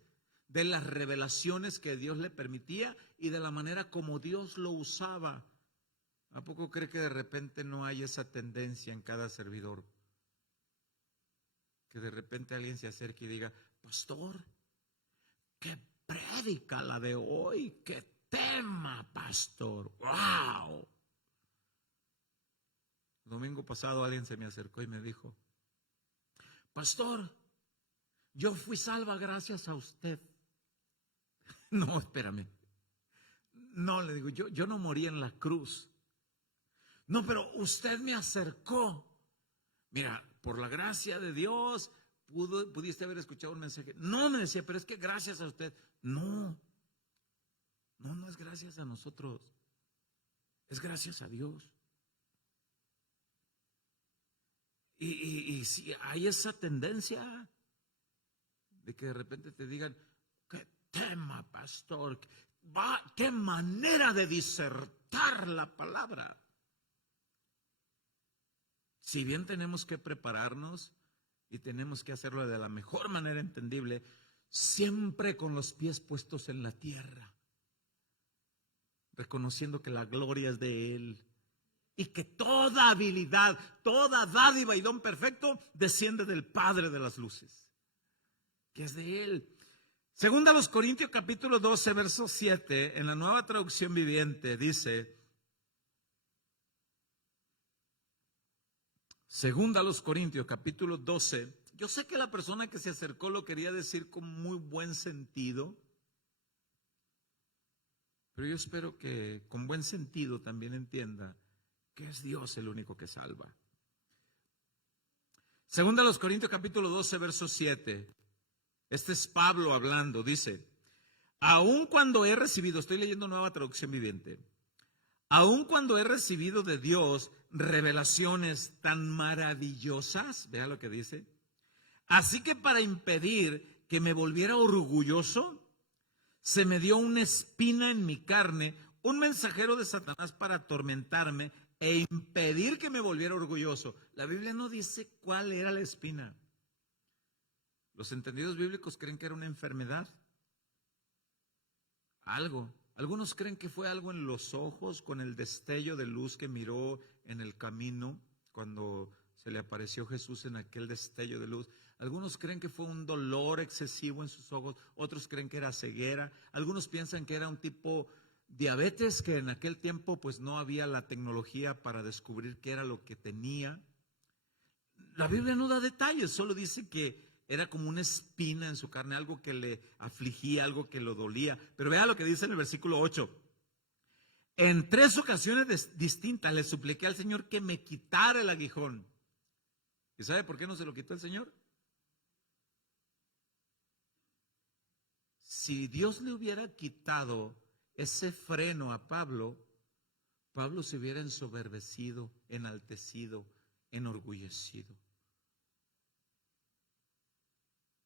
de las revelaciones que Dios le permitía y de la manera como Dios lo usaba. ¿A poco cree que de repente no hay esa tendencia en cada servidor? Que de repente alguien se acerque y diga, pastor, qué prédica la de hoy, qué tema, pastor, wow. El domingo pasado alguien se me acercó y me dijo, pastor, yo fui salva gracias a usted. No, espérame. No, le digo, yo no morí en la cruz. No, pero usted me acercó. Mira, por la gracia de Dios, pudiste haber escuchado un mensaje. No, me decía, pero es que gracias a usted. No es gracias a nosotros. Es gracias a Dios. Y si hay esa tendencia de que de repente te digan, qué tema, pastor, qué manera de disertar la palabra. Si bien tenemos que prepararnos y tenemos que hacerlo de la mejor manera entendible, siempre con los pies puestos en la tierra, reconociendo que la gloria es de Él y que toda habilidad, toda dádiva y don perfecto desciende del Padre de las luces, que es de Él. Segunda a los Corintios capítulo 12, verso 7, en la Nueva Traducción Viviente dice, Segunda a los Corintios, capítulo 12. Yo sé que la persona que se acercó lo quería decir con muy buen sentido, pero yo espero que con buen sentido también entienda que es Dios el único que salva. Segunda a los Corintios, capítulo 12, verso 7. Este es Pablo hablando, dice, aun cuando he recibido, estoy leyendo Nueva Traducción Viviente, aun cuando he recibido de Dios revelaciones tan maravillosas, vea lo que dice, así que para impedir que me volviera orgulloso, se me dio una espina en mi carne, un mensajero de Satanás para atormentarme e impedir que me volviera orgulloso. La Biblia no dice cuál era la espina. Los entendidos bíblicos creen que era una enfermedad, algo. Algunos creen que fue algo en los ojos con el destello de luz que miró en el camino cuando se le apareció Jesús en aquel destello de luz. Algunos creen que fue un dolor excesivo en sus ojos, otros creen que era ceguera, algunos piensan que era un tipo diabetes, que en aquel tiempo pues no había la tecnología para descubrir qué era lo que tenía. La Biblia no da detalles, solo dice que era como una espina en su carne, algo que le afligía, algo que lo dolía. Pero vea lo que dice en el versículo 8. En 3 ocasiones distintas le supliqué al Señor que me quitara el aguijón. ¿Y sabe por qué no se lo quitó el Señor? Si Dios le hubiera quitado ese freno a Pablo, Pablo se hubiera ensoberbecido, enaltecido, enorgullecido.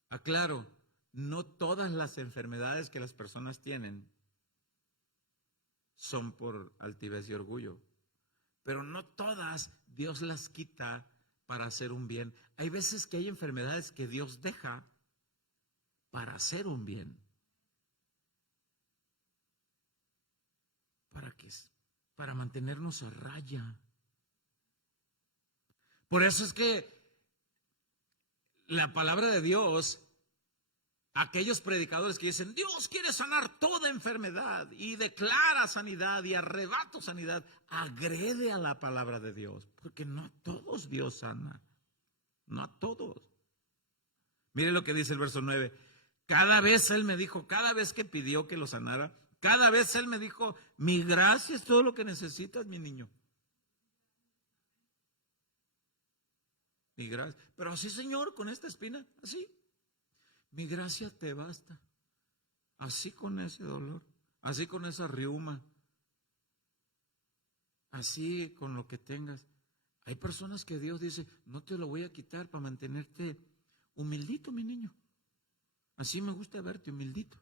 Aclaro, no todas las enfermedades que las personas tienen son por altivez y orgullo, pero no todas Dios las quita para hacer un bien. Hay veces que hay enfermedades que Dios deja para hacer un bien. ¿Para qué? Para mantenernos a raya. Por eso es que la palabra de Dios, aquellos predicadores que dicen, Dios quiere sanar toda enfermedad y declara sanidad y arrebata sanidad, agrede a la palabra de Dios, porque no a todos Dios sana, no a todos. Mire lo que dice el verso 9. Cada vez Él me dijo, cada vez que pidió que lo sanara, cada vez Él me dijo, mi gracia es todo lo que necesitas, mi niño. Mi gracia. Pero así, Señor, con esta espina, así. Mi gracia te basta. Así con ese dolor, así con esa riuma, así con lo que tengas. Hay personas que Dios dice, no te lo voy a quitar para mantenerte humildito, mi niño. Así me gusta verte, humildito.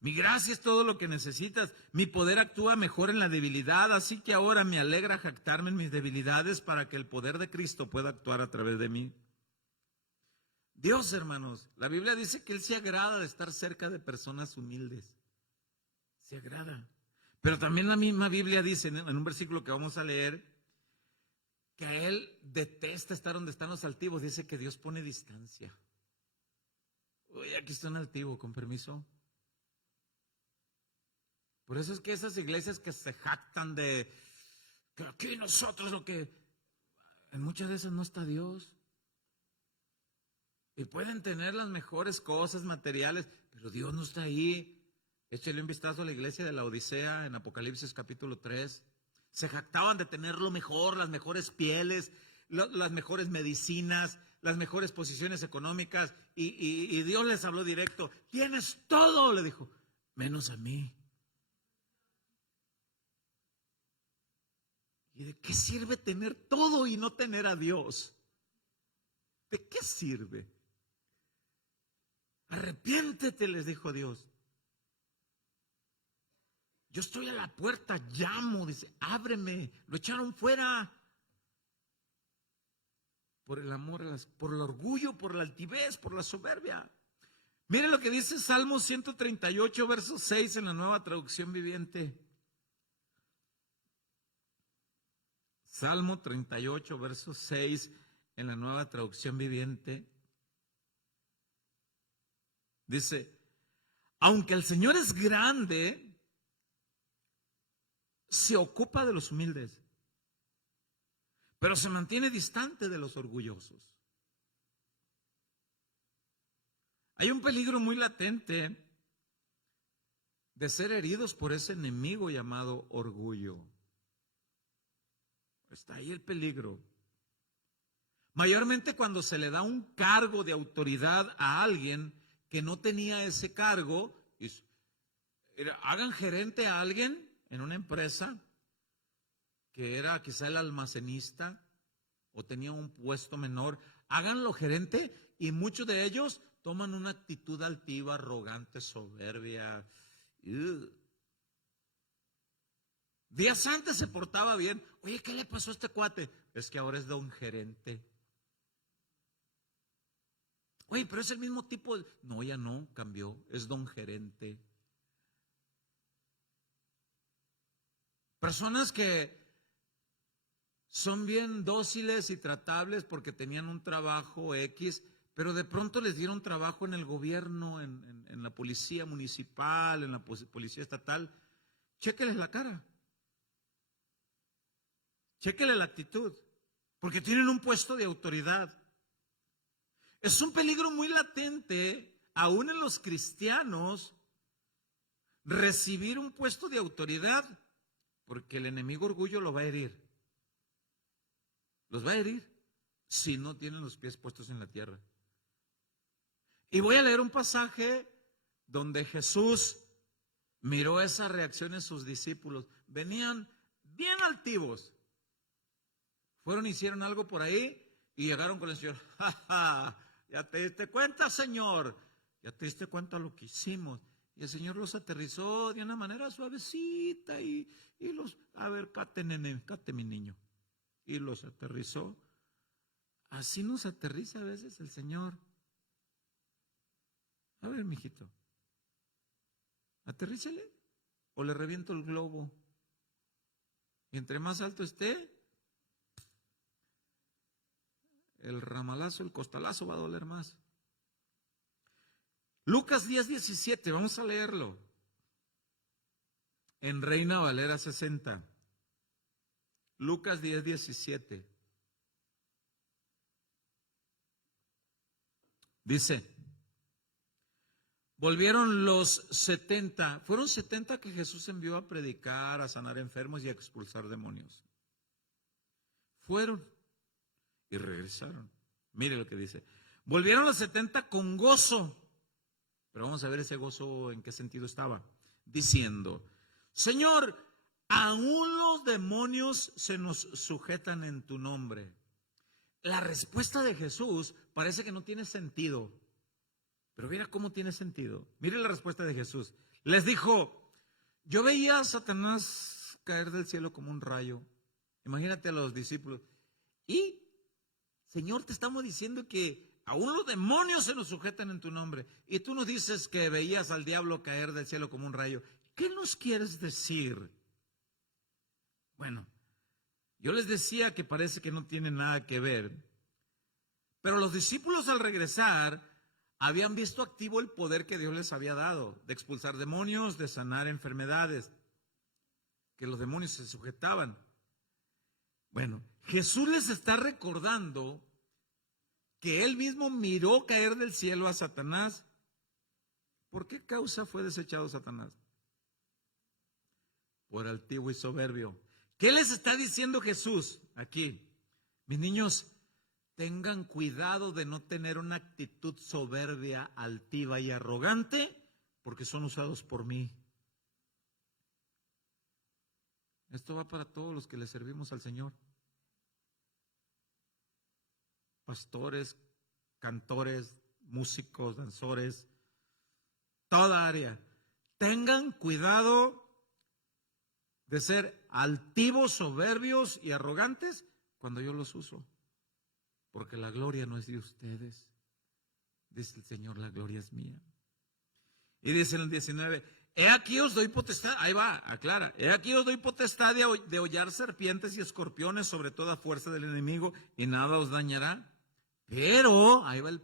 Mi gracia es todo lo que necesitas. Mi poder actúa mejor en la debilidad, así que ahora me alegra jactarme en mis debilidades para que el poder de Cristo pueda actuar a través de mí. Dios, hermanos, la Biblia dice que Él se agrada de estar cerca de personas humildes. Se agrada. Pero también la misma Biblia dice, en un versículo que vamos a leer, que a Él detesta estar donde están los altivos. Dice que Dios pone distancia. Uy, aquí está un altivo, con permiso. Por eso es que esas iglesias que se jactan de que aquí nosotros lo que... En muchas de esas no está Dios. Y pueden tener las mejores cosas materiales, pero Dios no está ahí. Échale un vistazo a la iglesia de la Odisea en Apocalipsis capítulo 3. Se jactaban de tener lo mejor, las mejores pieles, las mejores medicinas, las mejores posiciones económicas. Y Dios les habló directo. Tienes todo, le dijo, menos a mí. ¿Y de qué sirve tener todo y no tener a Dios? ¿De qué sirve? Arrepiéntete, les dijo Dios. Yo estoy a la puerta, llamo, dice, ábreme. Lo echaron fuera. Por el amor, por el orgullo, por la altivez, por la soberbia. Miren lo que dice Salmo 138, verso 6 en la Nueva Traducción Viviente. Salmo 38, verso 6 en la Nueva Traducción Viviente. Dice, aunque el Señor es grande, se ocupa de los humildes, pero se mantiene distante de los orgullosos. Hay un peligro muy latente de ser heridos por ese enemigo llamado orgullo. Está ahí el peligro. Mayormente cuando se le da un cargo de autoridad a alguien que no tenía ese cargo, hagan gerente a alguien en una empresa que era quizá el almacenista o tenía un puesto menor, háganlo gerente y muchos de ellos toman una actitud altiva, arrogante, soberbia. Días antes se portaba bien. Oye, ¿qué le pasó a este cuate? Es que ahora es don gerente. Oye, pero es el mismo tipo. No, ya no, cambió. Es don gerente. Personas que son bien dóciles y tratables porque tenían un trabajo X, pero de pronto les dieron trabajo en el gobierno, en la policía municipal, en la policía estatal. Chéqueles la cara. Chéquele la actitud, porque tienen un puesto de autoridad. Es un peligro muy latente, aún en los cristianos, recibir un puesto de autoridad, porque el enemigo orgullo lo va a herir. Los va a herir si no tienen los pies puestos en la tierra. Y voy a leer un pasaje donde Jesús miró esa reacción en sus discípulos. Venían bien altivos. Fueron, hicieron algo por ahí y llegaron con el Señor. ¡Ja, ja! ¿Ya te diste cuenta, Señor? ¿Ya te diste cuenta lo que hicimos? Y el Señor los aterrizó de una manera suavecita y los, a ver, cate, nene, cate, mi niño. Y los aterrizó. Así nos aterriza a veces el Señor. A ver, mijito, aterrícele o le reviento el globo. Y entre más alto esté, el ramalazo, el costalazo va a doler más. Lucas 10:17, vamos a leerlo. En Reina Valera 60. Lucas 10:17. Dice, volvieron los 70, fueron 70 que Jesús envió a predicar, a sanar enfermos y a expulsar demonios. Fueron y regresaron. Mire lo que dice. Volvieron los 70 con gozo, pero vamos a ver ese gozo en qué sentido estaba. Diciendo, Señor, aún los demonios se nos sujetan en tu nombre. La respuesta de Jesús parece que no tiene sentido, pero mira cómo tiene sentido. Mire la respuesta de Jesús. Les dijo, yo veía a Satanás caer del cielo como un rayo. Imagínate a los discípulos. Y, Señor, te estamos diciendo que aún los demonios se nos sujetan en tu nombre. Y tú nos dices que veías al diablo caer del cielo como un rayo. ¿Qué nos quieres decir? Bueno, yo les decía que parece que no tiene nada que ver, pero los discípulos al regresar habían visto activo el poder que Dios les había dado, de expulsar demonios, de sanar enfermedades, que los demonios se sujetaban. Bueno, Jesús les está recordando que Él mismo miró caer del cielo a Satanás. ¿Por qué causa fue desechado Satanás? Por altivo y soberbio. ¿Qué les está diciendo Jesús aquí? Mis niños, tengan cuidado de no tener una actitud soberbia, altiva y arrogante, porque son usados por mí. Esto va para todos los que le servimos al Señor. Pastores, cantores, músicos, danzores, toda área. Tengan cuidado de ser altivos, soberbios y arrogantes cuando yo los uso, porque la gloria no es de ustedes. Dice el Señor, la gloria es mía. Y dice en el 19, he aquí os doy potestad, ahí va, aclara, he aquí os doy potestad de hollar serpientes y escorpiones sobre toda fuerza del enemigo y nada os dañará. Pero, ahí va el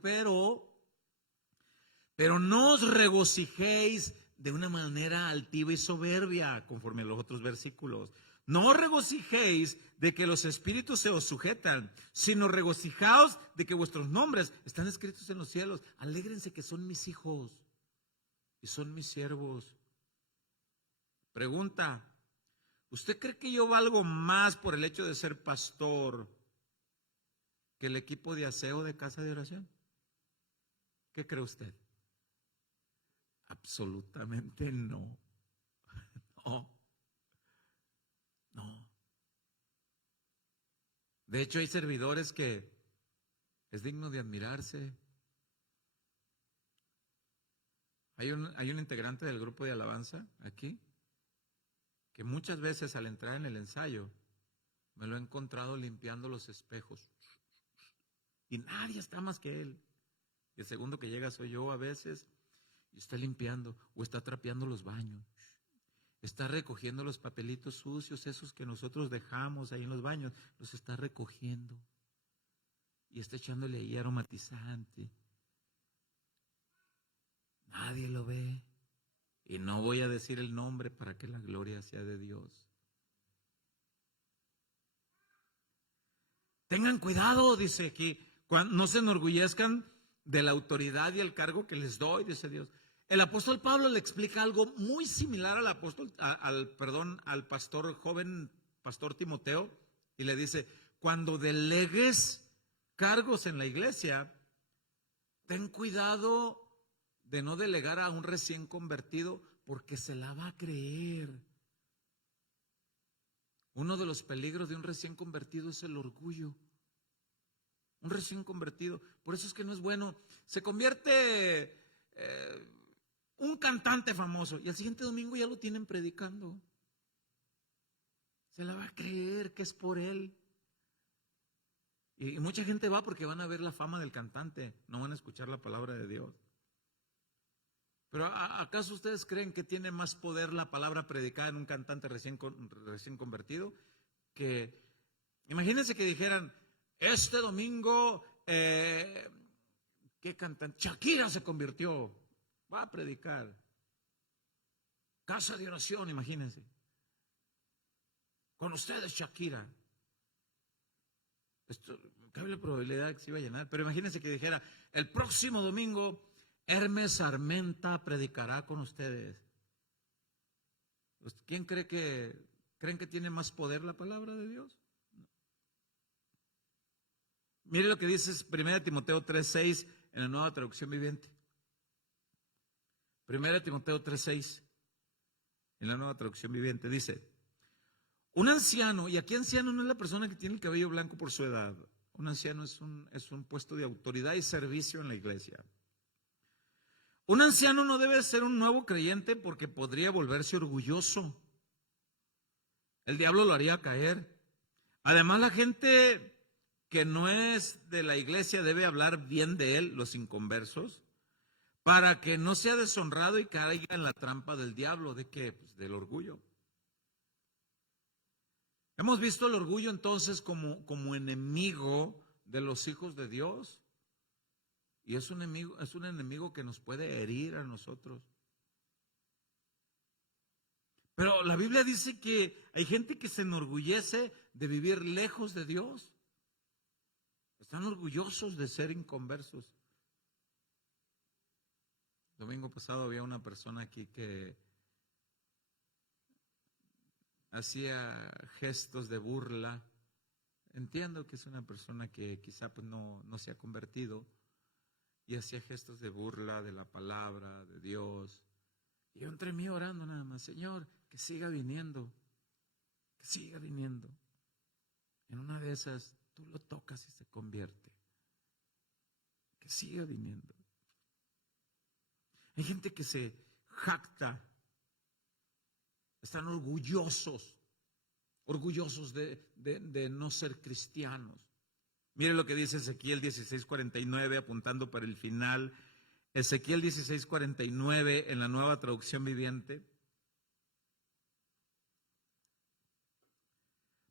pero no os regocijéis de una manera altiva y soberbia, conforme a los otros versículos. No os regocijéis de que los espíritus se os sujetan, sino regocijaos de que vuestros nombres están escritos en los cielos. Alégrense que son mis hijos y son mis siervos. Pregunta, ¿usted cree que yo valgo más por el hecho de ser pastor que el equipo de aseo de casa de oración? ¿Qué cree usted? Absolutamente no. No. De hecho, hay servidores que es digno de admirarse. Hay un integrante del grupo de alabanza aquí que muchas veces al entrar en el ensayo me lo he encontrado limpiando los espejos. Y nadie está más que él. Y el segundo que llega soy yo a veces. Y está limpiando o está trapeando los baños. Está recogiendo los papelitos sucios, esos que nosotros dejamos ahí en los baños. Los está recogiendo. Y está echándole ahí aromatizante. Nadie lo ve. Y no voy a decir el nombre para que la gloria sea de Dios. Tengan cuidado, dice aquí. No se enorgullezcan de la autoridad y el cargo que les doy, dice Dios. El apóstol Pablo le explica algo muy similar al pastor joven, pastor Timoteo, y le dice, cuando delegues cargos en la iglesia, ten cuidado de no delegar a un recién convertido, porque se la va a creer. Uno de los peligros de un recién convertido es el orgullo. Un recién convertido. Por eso es que no es bueno. Se convierte un cantante famoso y el siguiente domingo ya lo tienen predicando. Se la va a creer que es por él. Y mucha gente va porque van a ver la fama del cantante, no van a escuchar la palabra de Dios. Pero ¿acaso ustedes creen que tiene más poder la palabra predicada en un cantante recién convertido? Que imagínense que dijeran, este domingo, ¿qué cantante? Shakira se convirtió, va a predicar. Casa de oración, imagínense. Con ustedes, Shakira. Cabe la probabilidad de que se iba a llenar, pero imagínense que dijera, el próximo domingo, Hermes Armenta predicará con ustedes. ¿Quién creen que tiene más poder la palabra de Dios? No. Mire lo que dice 1 Timoteo 3:6 en la Nueva Traducción Viviente. 1 Timoteo 3:6 en la Nueva Traducción Viviente dice, un anciano, y aquí anciano no es la persona que tiene el cabello blanco por su edad, un anciano es un puesto de autoridad y servicio en la iglesia. Un anciano no debe ser un nuevo creyente porque podría volverse orgulloso. El diablo lo haría caer. Además, la gente que no es de la iglesia debe hablar bien de él, los inconversos, para que no sea deshonrado y caiga en la trampa del diablo. ¿De qué? Pues del orgullo. Hemos visto el orgullo entonces como enemigo de los hijos de Dios. Y es un enemigo que nos puede herir a nosotros. Pero la Biblia dice que hay gente que se enorgullece de vivir lejos de Dios. Están orgullosos de ser inconversos. El domingo pasado había una persona aquí que hacía gestos de burla. Entiendo que es una persona que quizá pues no se ha convertido. Y hacía gestos de burla de la palabra de Dios. Y yo entre mí orando nada más, Señor, que siga viniendo, que siga viniendo. En una de esas, tú lo tocas y se convierte. Que siga viniendo. Hay gente que se jacta, están orgullosos de no ser cristianos. Mire lo que dice Ezequiel 16:49, apuntando para el final. Ezequiel 16:49 en la Nueva Traducción Viviente.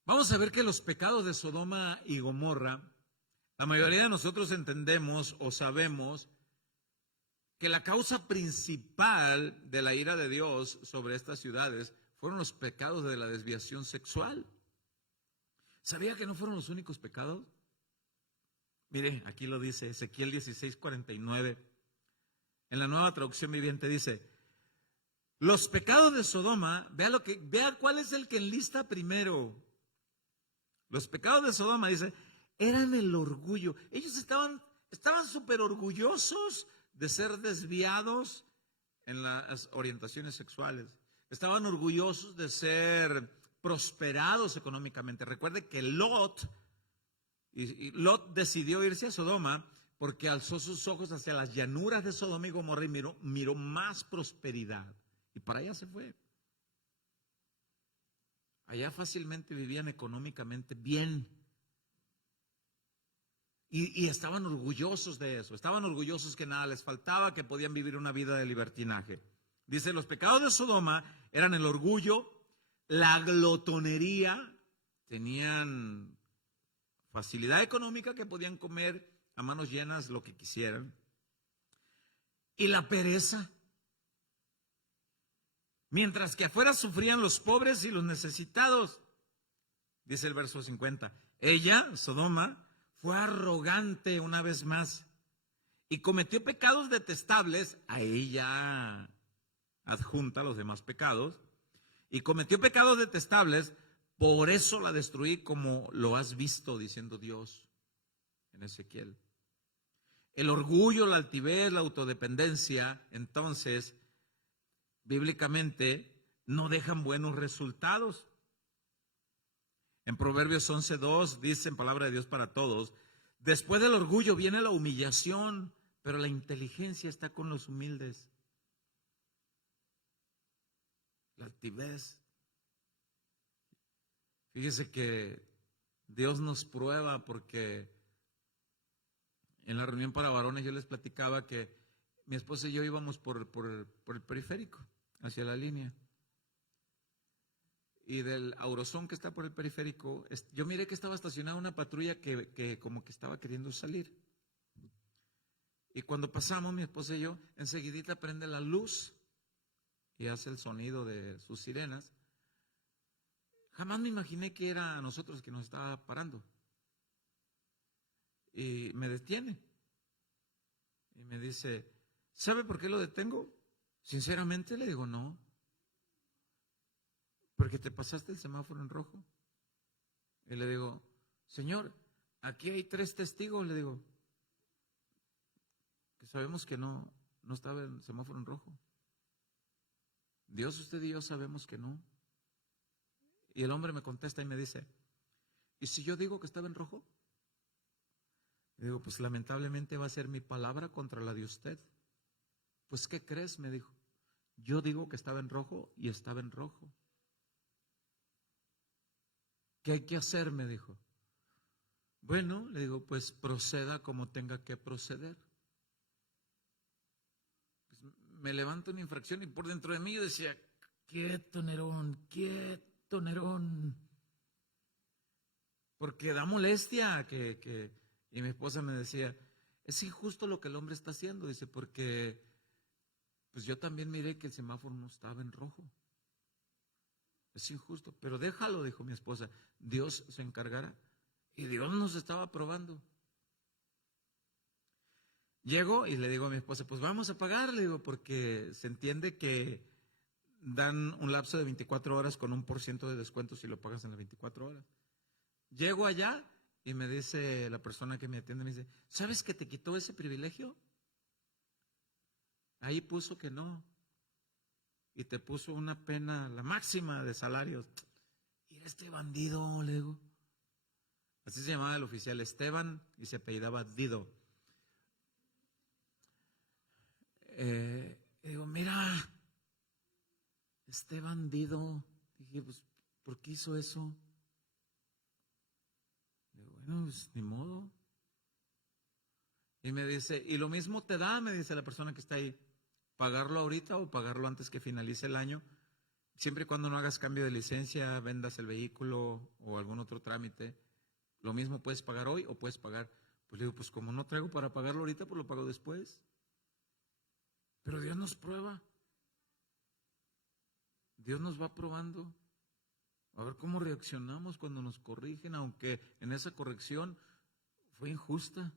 Vamos a ver que los pecados de Sodoma y Gomorra, la mayoría de nosotros entendemos o sabemos que la causa principal de la ira de Dios sobre estas ciudades fueron los pecados de la desviación sexual. ¿Sabía que no fueron los únicos pecados? Mire, aquí lo dice Ezequiel 16:49. En la Nueva Traducción Viviente dice, los pecados de Sodoma, vea cuál es el que enlista primero. Los pecados de Sodoma, dice, eran el orgullo. Ellos estaban súper orgullosos de ser desviados en las orientaciones sexuales. Estaban orgullosos de ser prosperados económicamente. Recuerde que Lot decidió irse a Sodoma porque alzó sus ojos hacia las llanuras de Sodoma y Gomorra y miró más prosperidad. Y para allá se fue. Allá fácilmente vivían económicamente bien. Y estaban orgullosos de eso. Estaban orgullosos que nada les faltaba, que podían vivir una vida de libertinaje. Dice, los pecados de Sodoma eran el orgullo, la glotonería, tenían facilidad económica que podían comer a manos llenas lo que quisieran. Y la pereza. Mientras que afuera sufrían los pobres y los necesitados. Dice el verso 50. Ella, Sodoma, fue arrogante una vez más y cometió pecados detestables. A ella adjunta los demás pecados. Y cometió pecados detestables. Por eso la destruí como lo has visto, diciendo Dios en Ezequiel. El orgullo, la altivez, la autodependencia, entonces, bíblicamente, no dejan buenos resultados. En Proverbios 11:2 dice en palabra de Dios para todos, después del orgullo viene la humillación, pero la inteligencia está con los humildes. La altivez. Fíjese que Dios nos prueba porque en la reunión para varones yo les platicaba que mi esposa y yo íbamos por el periférico, hacia la línea. y del Aurozón que está por el periférico, yo miré que estaba estacionada una patrulla que como que estaba queriendo salir. Y cuando pasamos, mi esposa y yo, enseguidita prende la luz y hace el sonido de sus sirenas. Jamás me imaginé que era a nosotros que nos estaba parando. Y me detiene. Y me dice, ¿sabe por qué lo detengo? Sinceramente le digo, no. Porque te pasaste el semáforo en rojo. Y le digo, señor, aquí hay 3 testigos, le digo, que sabemos que no estaba el semáforo en rojo. Dios, usted y yo sabemos que no. Y el hombre me contesta y me dice, ¿y si yo digo que estaba en rojo? Le digo, pues lamentablemente va a ser mi palabra contra la de usted. Pues, ¿qué crees? Me dijo, yo digo que estaba en rojo y estaba en rojo. ¿Qué hay que hacer? Me dijo. Bueno, le digo, pues proceda como tenga que proceder. Pues me levanto una infracción y por dentro de mí yo decía, quieto, Nerón, quieto, Nerón. Porque da molestia y mi esposa me decía, es injusto lo que el hombre está haciendo. Dice, porque pues yo también miré que el semáforo no estaba en rojo. Es injusto, pero déjalo, dijo mi esposa, Dios se encargará. Y Dios nos estaba probando. Llego y le digo a mi esposa, pues vamos a pagar, le digo, porque se entiende que dan un lapso de 24 horas con 1% de descuento si lo pagas en las 24 horas. Llego allá y me dice la persona que me atiende, me dice, ¿sabes que te quitó ese privilegio? Ahí puso que no. Y te puso una pena, la máxima de salarios. Y este bandido, le digo. Así se llamaba el oficial, Esteban, y se apellidaba Dido. Digo, mira, este bandido. Dije, pues, ¿por qué hizo eso? Digo, bueno, pues, ni modo. Y me dice, y lo mismo te da, me dice la persona que está ahí, pagarlo ahorita o pagarlo antes que finalice el año, siempre y cuando no hagas cambio de licencia, vendas el vehículo o algún otro trámite, lo mismo puedes pagar hoy o puedes pagar. Pues le digo, pues como no traigo para pagarlo ahorita, pues lo pago después. Pero Dios nos prueba. Dios nos va probando. A ver cómo reaccionamos cuando nos corrigen, aunque en esa corrección fue injusta.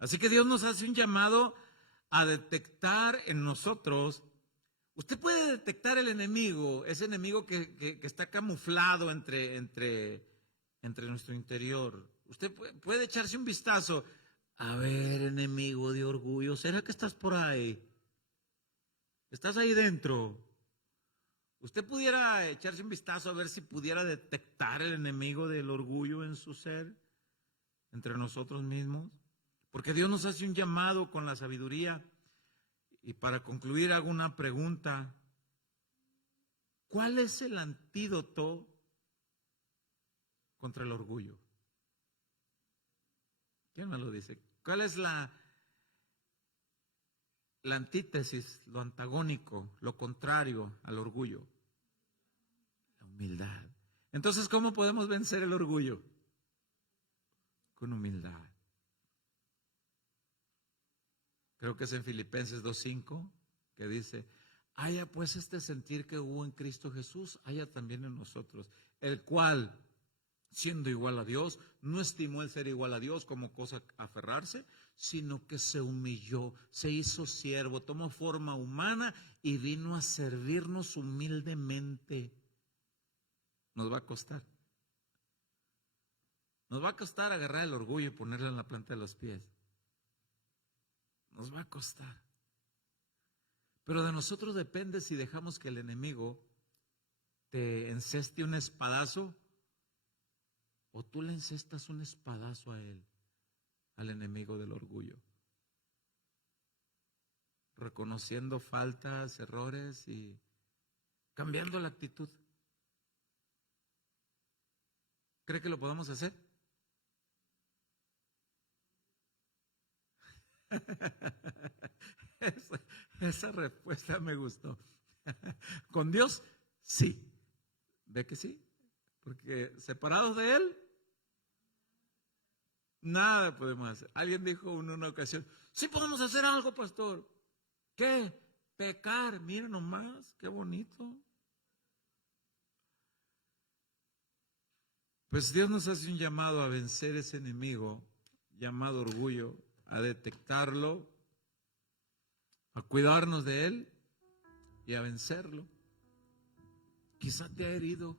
Así que Dios nos hace un llamado a detectar en nosotros. Usted puede detectar el enemigo, ese enemigo que está camuflado entre nuestro interior. Usted puede echarse un vistazo. A ver, enemigo de orgullo, ¿será que estás por ahí? ¿Estás ahí dentro? Usted pudiera echarse un vistazo a ver si pudiera detectar el enemigo del orgullo en su ser, entre nosotros mismos. Porque Dios nos hace un llamado con la sabiduría. Y para concluir hago una pregunta. ¿Cuál es el antídoto contra el orgullo? ¿Quién me lo dice? ¿Cuál es la antítesis, lo antagónico, lo contrario al orgullo? La humildad. Entonces, ¿cómo podemos vencer el orgullo? Con humildad. Creo que es en Filipenses 2:5 que dice, haya pues este sentir que hubo en Cristo Jesús, haya también en nosotros, el cual, siendo igual a Dios, no estimó el ser igual a Dios como cosa a aferrarse, sino que se humilló, se hizo siervo, tomó forma humana y vino a servirnos humildemente. Nos va a costar. Nos va a costar agarrar el orgullo y ponerlo en la planta de los pies. Nos va a costar. Pero de nosotros depende si dejamos que el enemigo te enceste un espadazo o tú le encestas un espadazo a él, al enemigo del orgullo. Reconociendo faltas, errores y cambiando la actitud. ¿Cree que lo podemos hacer? Esa respuesta me gustó. Con Dios, sí. ¿Ve que sí? Porque separados de Él, nada podemos hacer. Alguien dijo en una ocasión, sí podemos hacer algo, pastor. ¿Qué? Pecar. Miren nomás, qué bonito. Pues Dios nos hace un llamado a vencer ese enemigo llamado orgullo, a detectarlo, a cuidarnos de él y a vencerlo. Quizá te ha herido.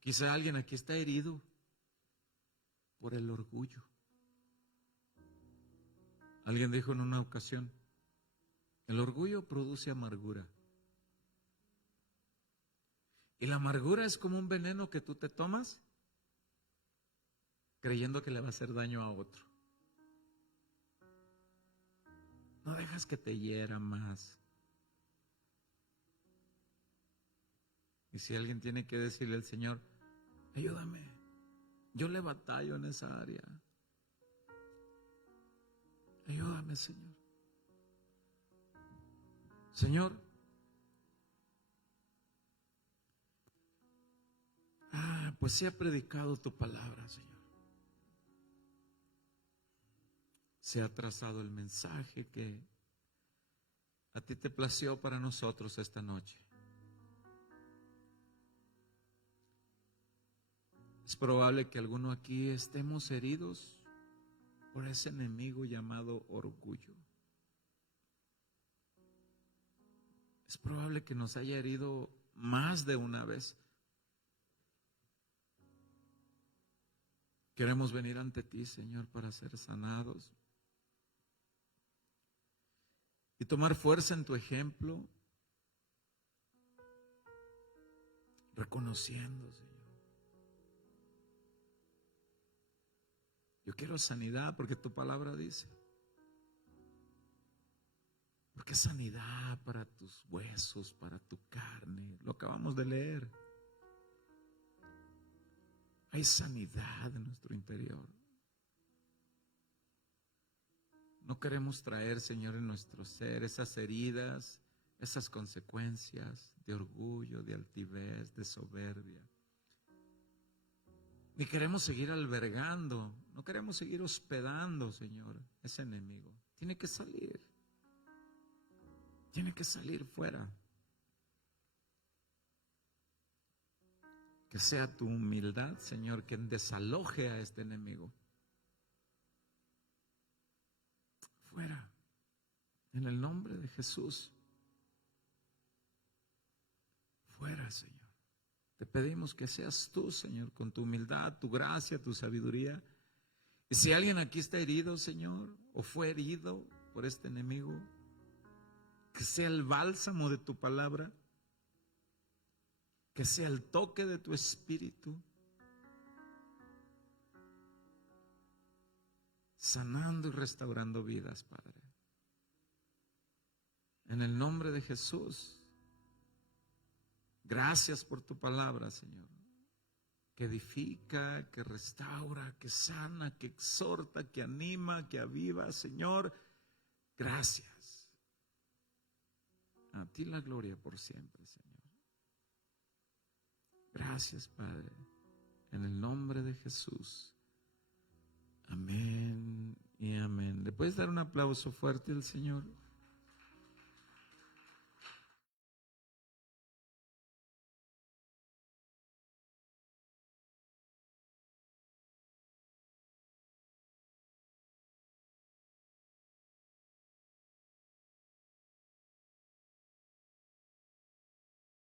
Quizá alguien aquí está herido por el orgullo. Alguien dijo en una ocasión, el orgullo produce amargura. Y la amargura es como un veneno que tú te tomas creyendo que le va a hacer daño a otro. No dejas que te hiera más. Y si alguien tiene que decirle al Señor, ayúdame, yo le batallo en esa área. Ayúdame, Señor. Señor, pues sí he predicado tu palabra, Señor. Se ha trazado el mensaje que a ti te plació para nosotros esta noche. Es probable que alguno aquí estemos heridos por ese enemigo llamado orgullo. Es probable que nos haya herido más de una vez. Queremos venir ante ti, Señor, para ser sanados y tomar fuerza en tu ejemplo, reconociendo, Señor. Yo quiero sanidad porque tu palabra dice. Porque sanidad para tus huesos, para tu carne. Lo acabamos de leer. Hay sanidad en nuestro interior. No queremos traer, Señor, en nuestro ser esas heridas, esas consecuencias de orgullo, de altivez, de soberbia. Ni queremos seguir albergando, no queremos seguir hospedando, Señor, ese enemigo. Tiene que salir. Tiene que salir fuera. Que sea tu humildad, Señor, quien desaloje a este enemigo. Fuera. En el nombre de Jesús. Fuera, Señor. Te pedimos que seas tú, Señor, con tu humildad, tu gracia, tu sabiduría. Y si alguien aquí está herido, Señor, o fue herido por este enemigo, que sea el bálsamo de tu palabra, que sea el toque de tu espíritu, sanando y restaurando vidas, Padre. En el nombre de Jesús. Gracias por tu palabra, Señor, que edifica, que restaura, que sana, que exhorta, que anima, que aviva, Señor. Gracias. A ti la gloria por siempre, Señor. Gracias, Padre, en el nombre de Jesús. Amén y amén. ¿Le puedes dar un aplauso fuerte al Señor?